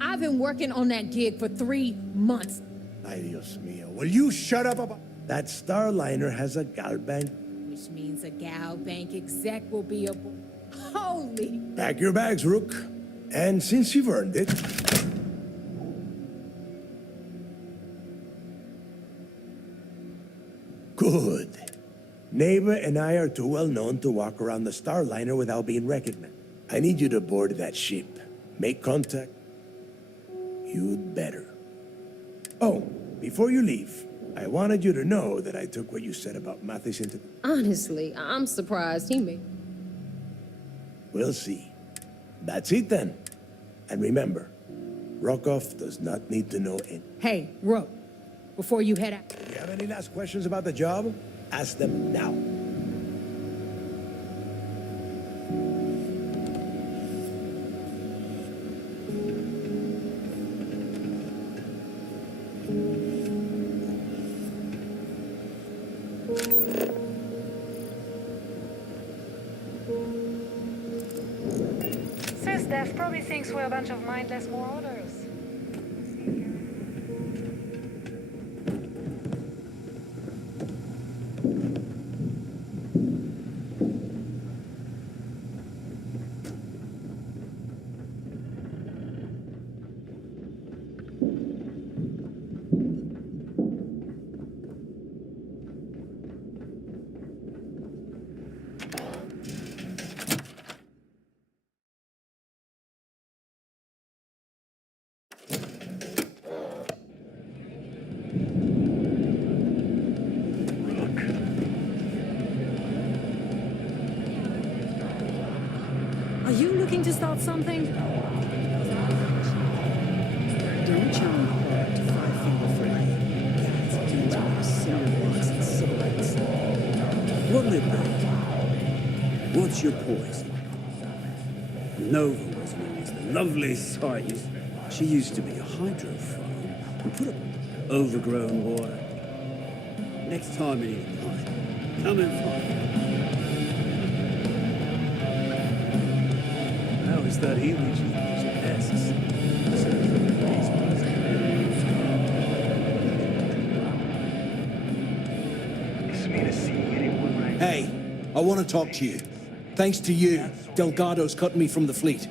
I've been working on that gig for 3 months. Ay, Dios mío. Will you shut up about... That Starliner has a Galbank... Which means a gal bank exec will be a... Holy... Pack your bags, Rook. And since you've earned it... Good. Neighbor and I are too well known to walk around the Starliner without being recognized. I need you to board that ship. Make contact. You'd better. Oh, before you leave, I wanted you to know that I took what you said about Mathis into... Honestly, I'm surprised he made... We'll see. That's it then. And remember, Rokov does not need to know any... Hey, Rook, before you head out... You have any last questions about the job? Ask them now. Steph probably thinks we're a bunch of mindless marauders. Are you looking to start something? Don't challenge her to five-finger fray. Guys, teach me to cinder blocks and cigarettes. What'll it be? What's your poison? Nova was known as the lovely sight. She used to be a hydrophone and put up overgrown water. Next time you need a pint, come and find me. How is that he leads you to pests? Hey, I want to talk to you. Thanks to you, Delgado's cut me from the fleet.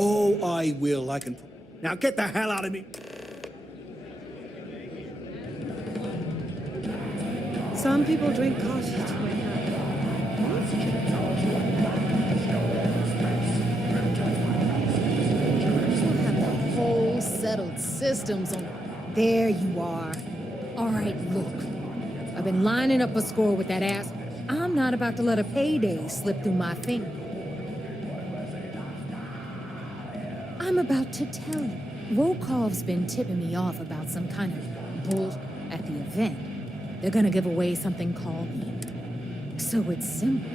Oh, I will. I can... Now get the hell out of me. Some people drink coffee to wake up. You have the whole settled systems on. There you are. All right, look. I've been lining up a score with that ass. I'm not about to let a payday slip through my fingers. I'm about to tell you. Volkov's been tipping me off about some kind of bull at the event. They're gonna give away something called the... So it's simple.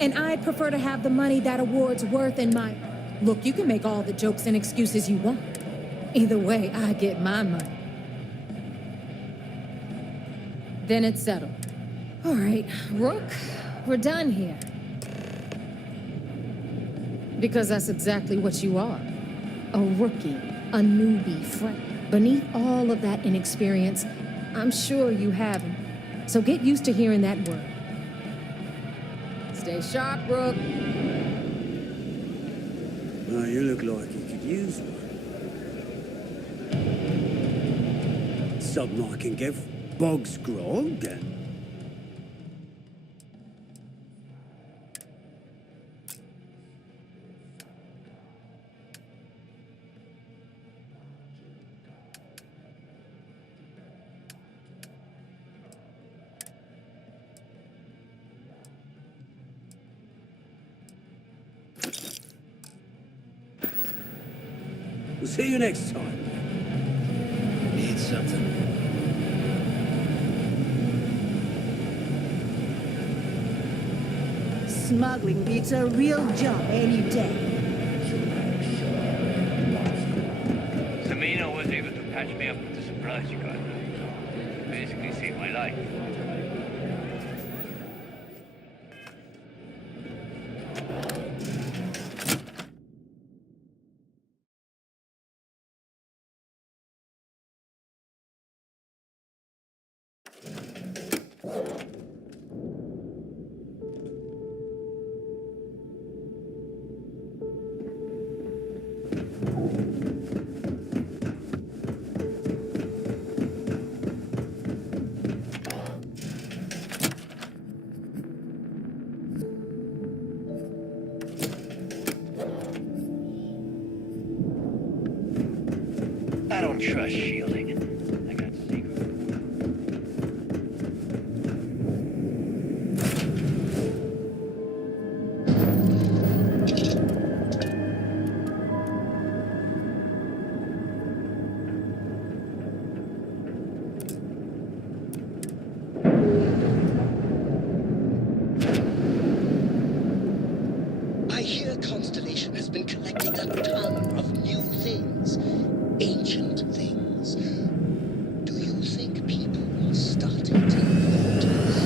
And I'd prefer to have the money that award's worth in my... Look, you can make all the jokes and excuses you want. Either way, I get my money. Then it's settled. All right, Rook, we're done here. Because that's exactly what you are. A rookie, a newbie friend. Beneath all of that inexperience, I'm sure you haven't. So get used to hearing that word. Stay sharp, Rook. Well, you look like you could use one. Something I can give Bog's grog and... We'll see you next time. Need something? Smuggling beats a real job any day. Samina was able to patch me up with the surprise you got. It basically saved my life. I don't trust shielding. I got secret. I hear Constellation has been collecting a ton of new things. Ancient things. Do you think people are starting to notice?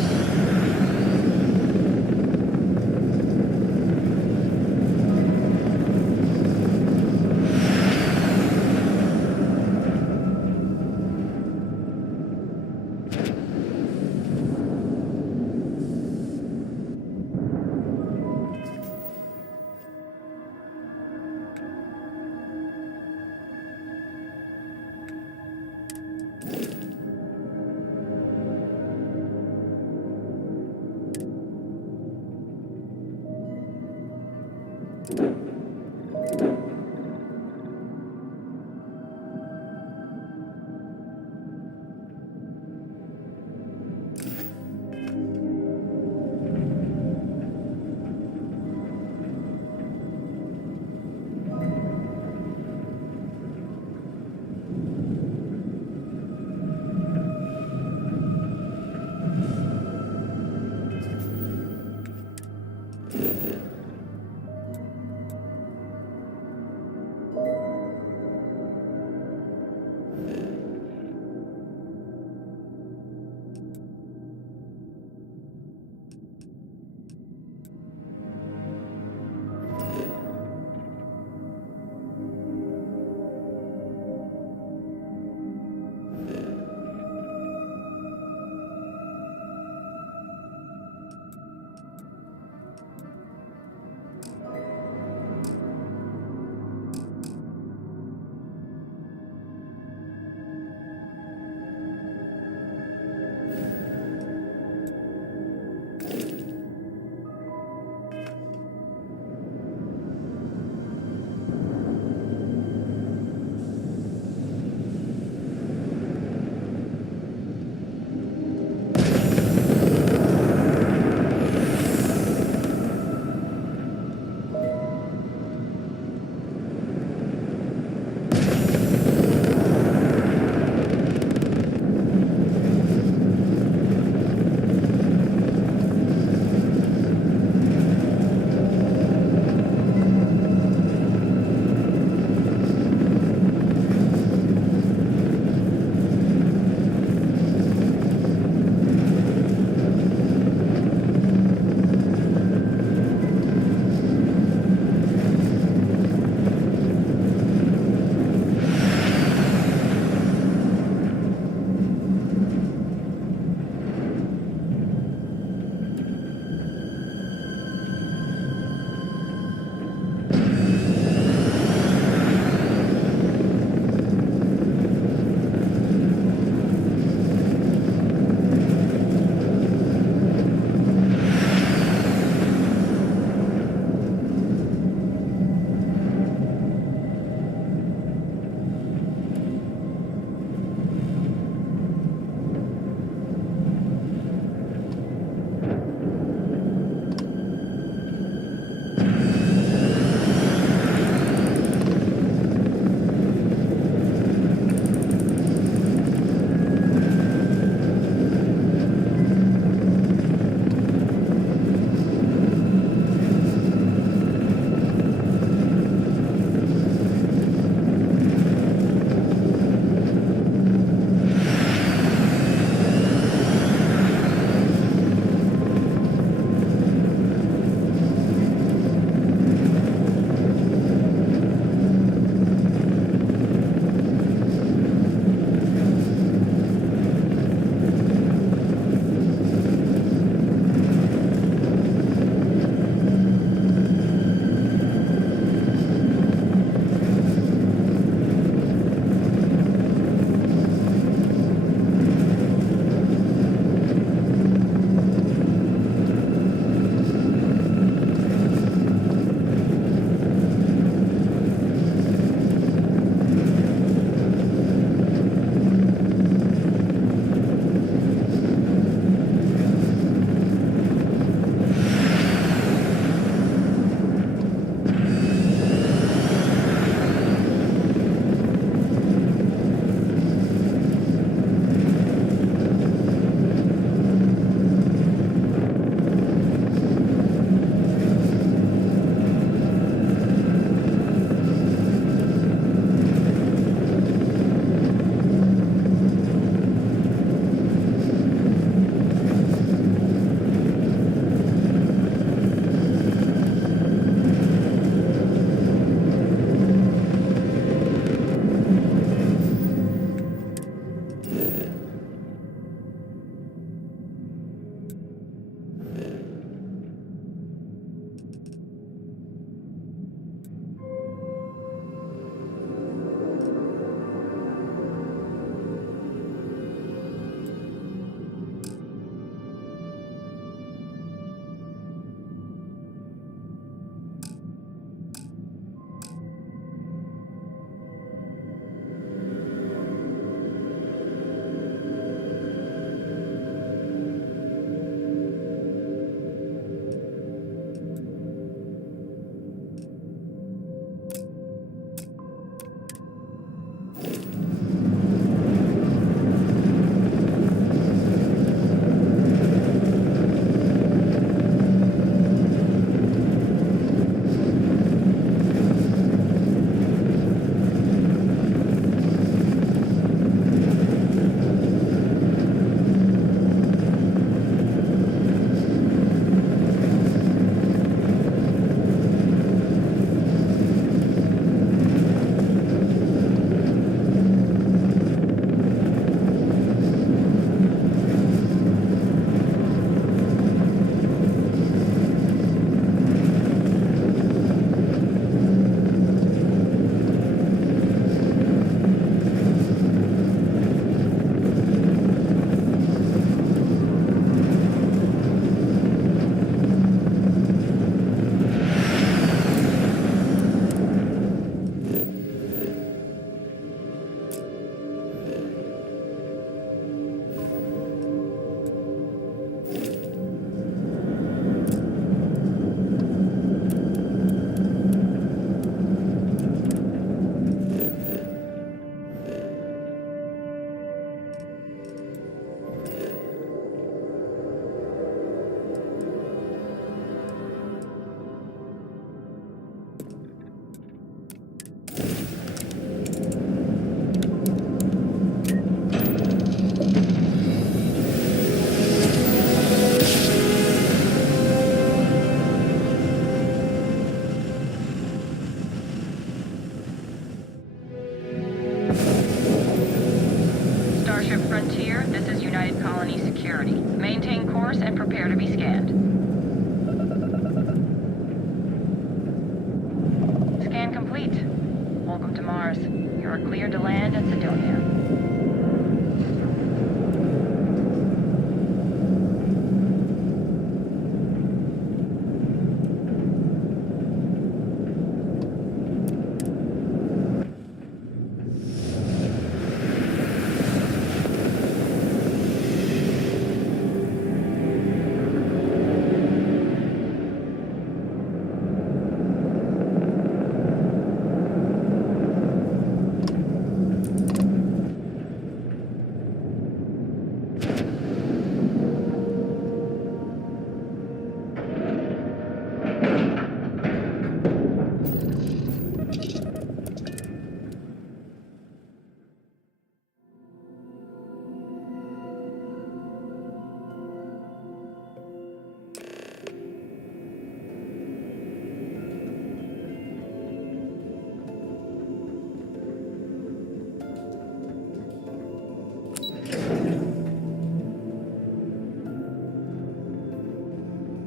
Mars. You are cleared to land at Sidonia.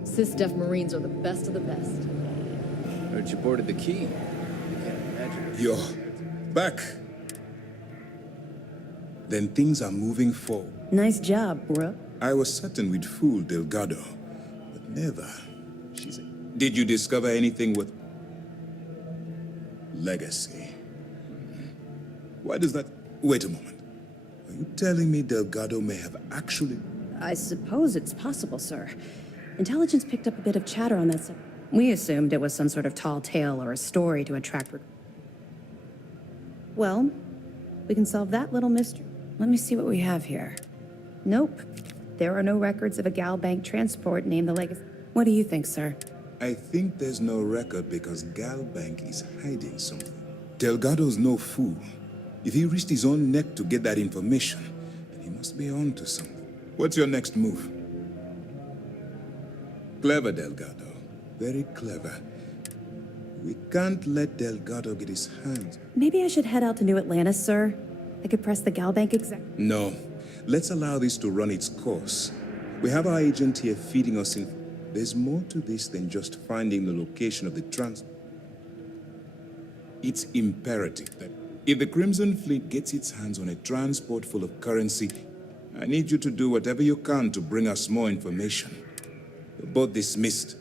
Sys-Def Marines are the best of the best. Heard you boarded the key. You're back. Then things are moving forward. Nice job, bro. I was certain we'd fool Delgado, but never. Did you discover anything with legacy? Why does that... Wait a moment. Are you telling me Delgado may have actually... I suppose it's possible, sir. Intelligence picked up a bit of chatter on that. We assumed it was some sort of tall tale or a story to attract... Well, we can solve that little mystery. Let me see what we have here. Nope. There are no records of a Galbank transport named the Legacy. What do you think, sir? I think there's no record because Galbank is hiding something. Delgado's no fool. If he risked his own neck to get that information, then he must be on to something. What's your next move? Clever, Delgado. Very clever. We can't let Delgado get his hands. Maybe I should head out to New Atlantis, sir. I could press the Galbank exec. No. Let's allow this to run its course. We have our agent here feeding us in. There's more to this than just finding the location of the It's imperative that if the Crimson Fleet gets its hands on a transport full of currency, I need you to do whatever you can to bring us more information. You're both dismissed.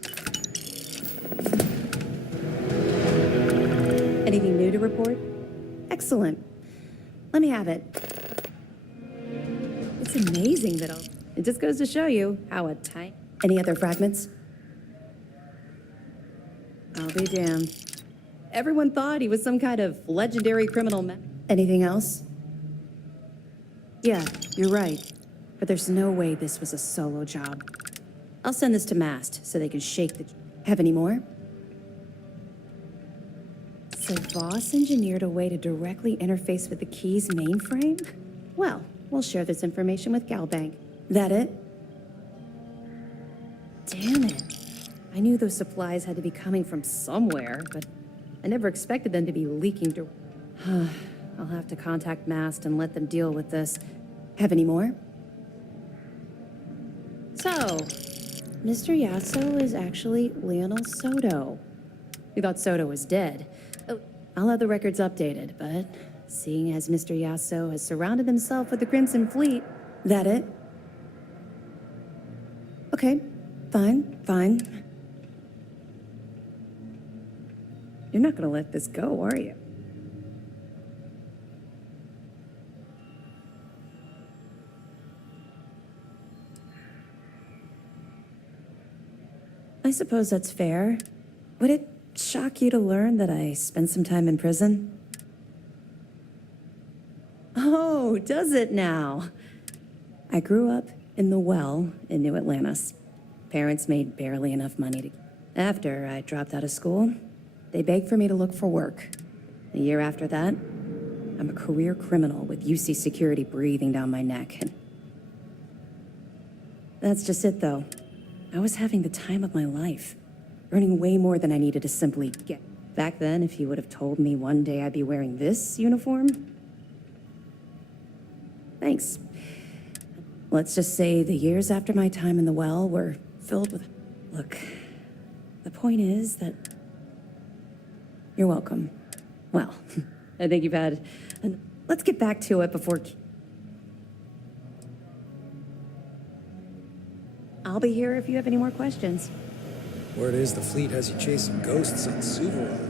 Anything new to report? Excellent. Let me have it. It's amazing that it just goes to show you how a tiny... Any other fragments? I'll be damned. Everyone thought he was some kind of legendary criminal. Anything else? Yeah, you're right. But there's no way this was a solo job. I'll send this to Mast so they can shake the... Have any more? So Voss engineered a way to directly interface with the Key's mainframe? Well, we'll share this information with Galbank. That it? Damn it. I knew those supplies had to be coming from somewhere, but I never expected them to be leaking to... I'll have to contact Mast and let them deal with this. Have any more? So, Mr. Yasso is actually Lionel Soto. We thought Soto was dead. Oh, I'll have the records updated, but seeing as Mr. Yasso has surrounded himself with the Crimson Fleet... That it? Okay. Fine. You're not gonna let this go, are you? I suppose that's fair. Would it shock you to learn that I spent some time in prison? Oh, does it now? I grew up in the well in New Atlantis. Parents made barely enough money to... After I dropped out of school, they begged for me to look for work. A year after that, I'm a career criminal with UC security breathing down my neck. And that's just it, though. I was having the time of my life, earning way more than I needed to simply get. Back then, if you would have told me one day I'd be wearing this uniform... Thanks. Let's just say the years after my time in the well were filled with... Look, the point is that... You're welcome. Well, I think you've had... Let's get back to it before... I'll be here if you have any more questions. Word is the fleet has you chasing ghosts on Suvorov.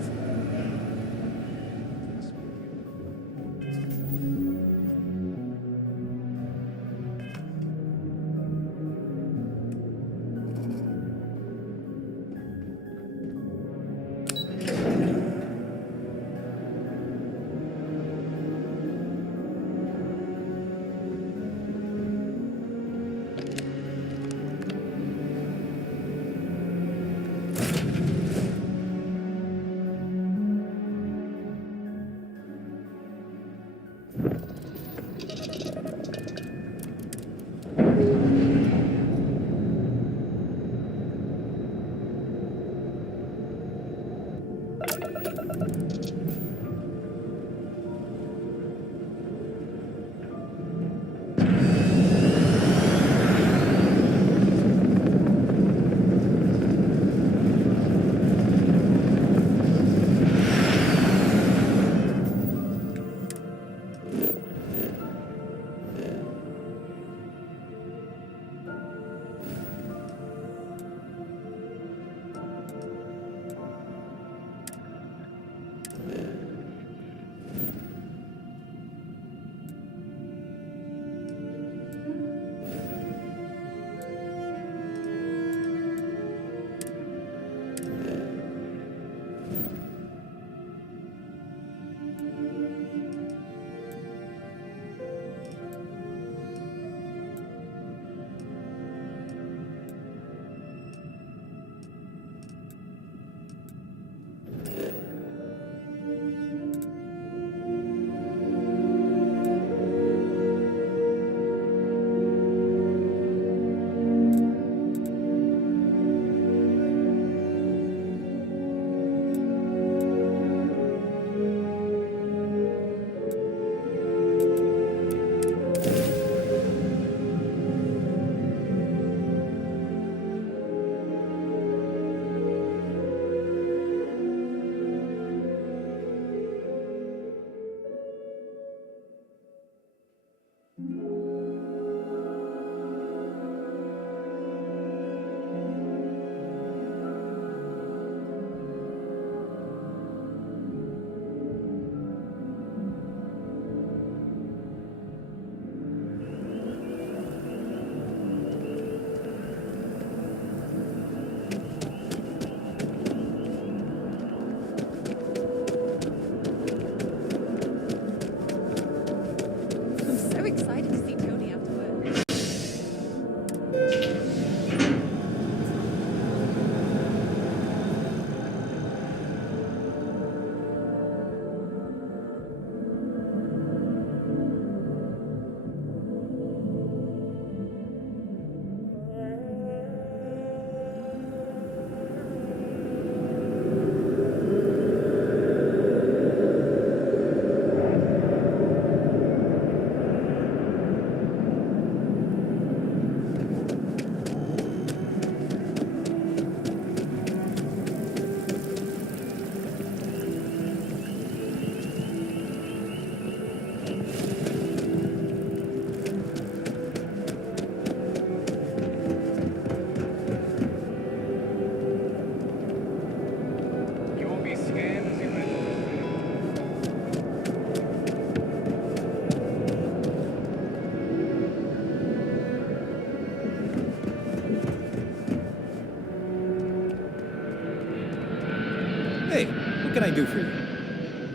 Hey, what can I do for you?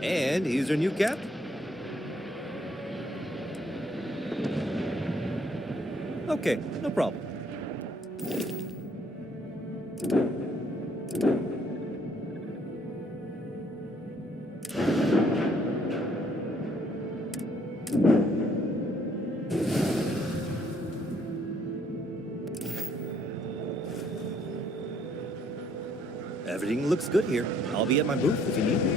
And here's our new captain. Okay, no problem. Everything looks good here. I'll be at my booth if you need me.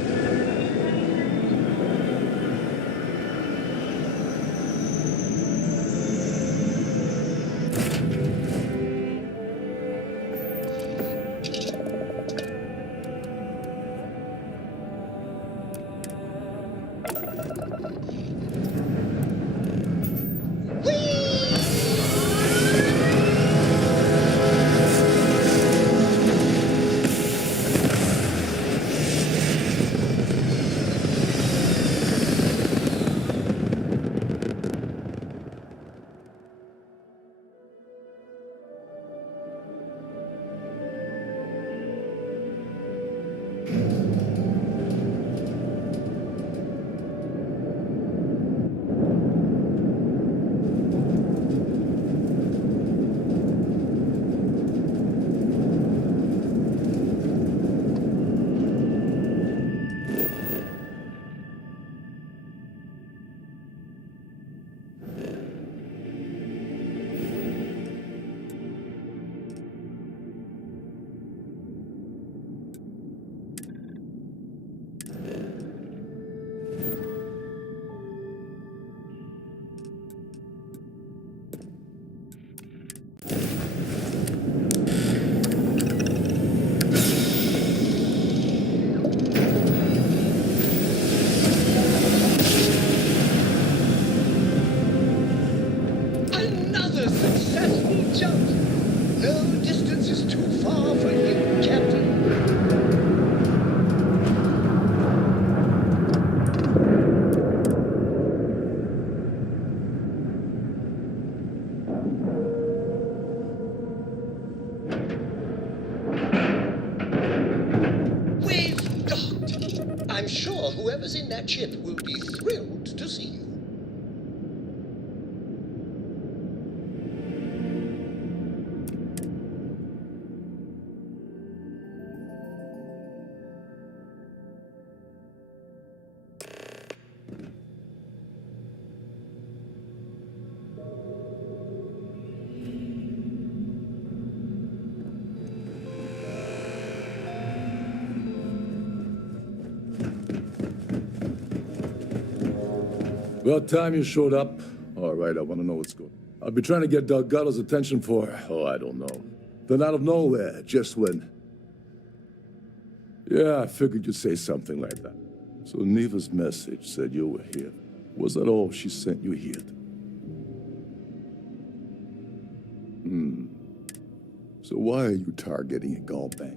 I'm sure whoever's in that ship will be thrilled to see you. About time you showed up. All right, I want to know what's going on. I've been trying to get Delgado's attention for, I don't know. Then out of nowhere, just when... Yeah, I figured you'd say something like that. So Neva's message said you were here. Was that all she sent you here? So why are you targeting a Galbank?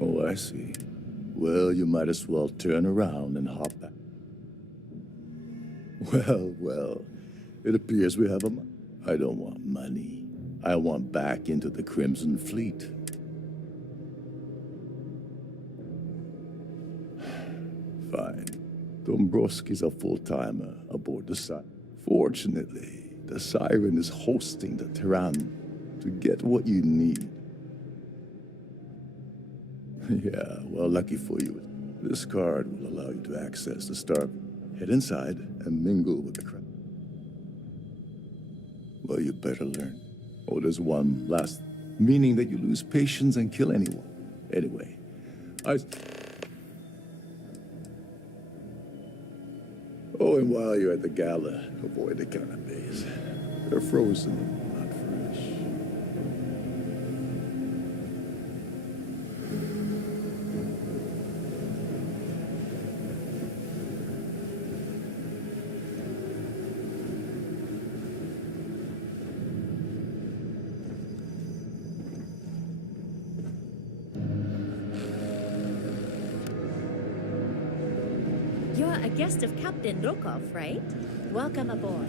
Oh, I see. Well, you might as well turn around and hop back. Well, it appears we have I don't want money. I want back into the Crimson Fleet. Fine. Dombrowski's a full-timer aboard the Siren. Fortunately, the Siren is hosting the Tyrann to get what you need. Yeah, well, lucky for you. This card will allow you to access the Starfield. Head inside and mingle with the crowd. Well, you better learn. Oh, there's one last, meaning that you lose patience and kill anyone. Anyway, Oh, and while you're at the gala, avoid the canapes. They're frozen, not fresh. You're a guest of Captain Rokov, right? Welcome aboard.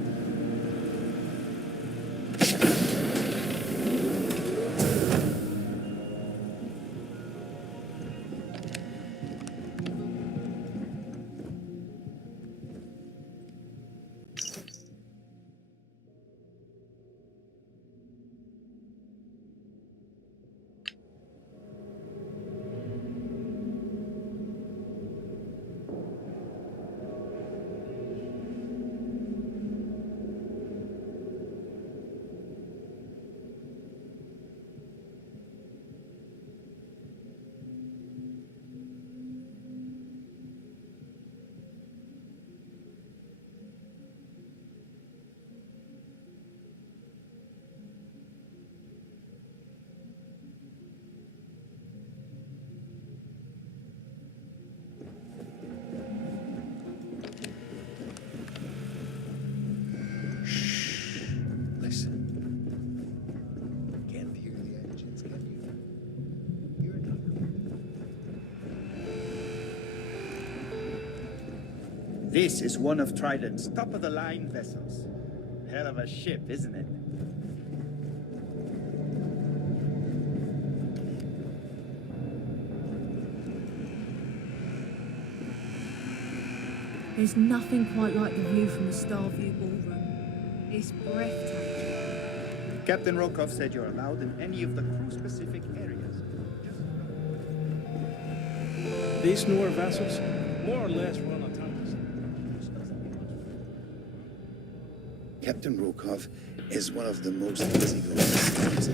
This is one of Trident's top-of-the-line vessels. Hell of a ship, isn't it? There's nothing quite like the view from the Starview ballroom. It's breathtaking. Captain Rokov said you're allowed in any of the crew-specific areas. These newer vessels, more or less run autonomous. Captain Rokov is one of the most easygoing systems.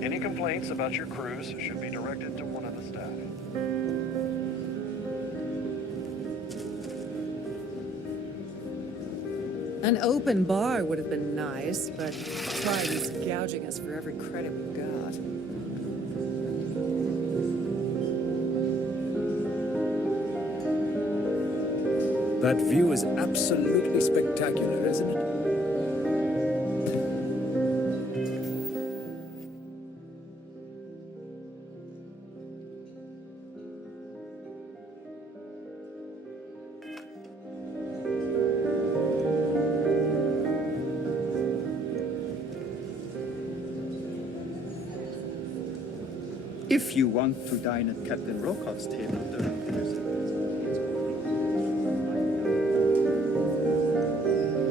Any complaints about your crews should be directed to one of the staff. An open bar would have been nice, but Triton's gouging us for every credit we've got. That view is absolutely spectacular, isn't it? If you want to dine at Captain Rokov's table during dinner,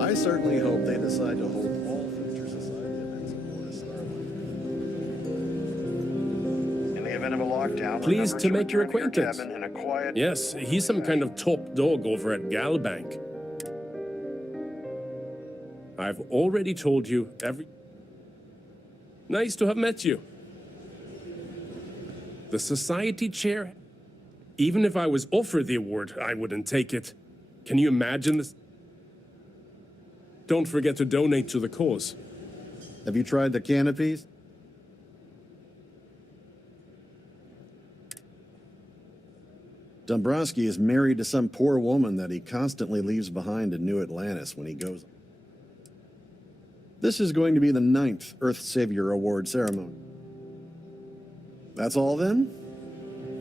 I certainly hope they decide to hold all future society events aboard a Starfield. In the event of a lockdown, Pleased to make your acquaintance. Cabin in a quiet... Yes, he's some kind of top dog over at Galbank. I've already told you every... Nice to have met you. The society chair... Even if I was offered the award, I wouldn't take it. Can you imagine this? Don't forget to donate to the cause. Have you tried the canopies? Dombrowski is married to some poor woman that he constantly leaves behind in New Atlantis when he goes. This is going to be the 9th Earth Savior Award ceremony. That's all then?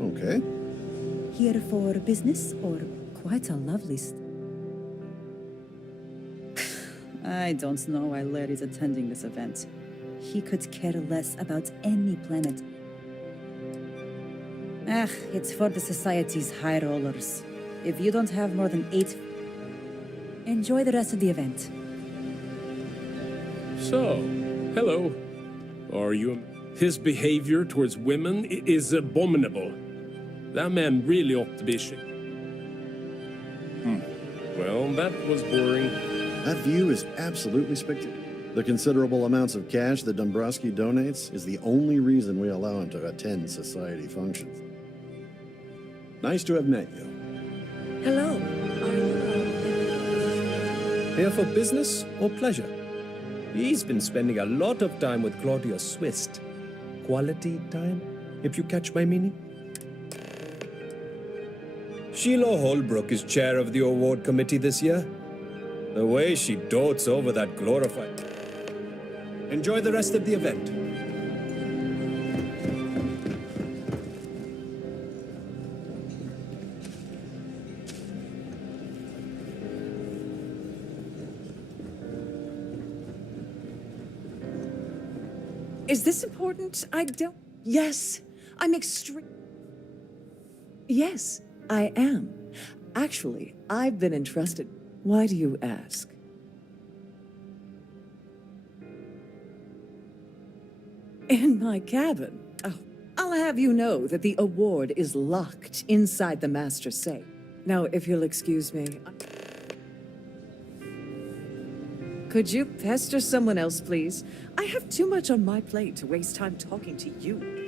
Okay. Here for business or quite a lovely I don't know why Larry's attending this event. He could care less about any planet. It's for the Society's high rollers. If you don't have more than 8... Enjoy the rest of the event. So, hello. Are you... His behavior towards women is abominable. That man really ought to be ashamed. Well, that was boring. That view is absolutely spectacular. The considerable amounts of cash that Dombrowski donates is the only reason we allow him to attend society functions. Nice to have met you. Hello. Here for business or pleasure? He's been spending a lot of time with Claudia Swist. Quality time, if you catch my meaning? Sheila Holbrook is chair of the award committee this year. The way she dotes over that glorified... Enjoy the rest of the event. Is this important? I don't... Yes, I'm extreme... Yes, I am. Actually, I've been entrusted. Why do you ask? In my cabin? Oh, I'll have you know that the award is locked inside the master safe. Now, if you'll excuse me... Could you pester someone else, please? I have too much on my plate to waste time talking to you.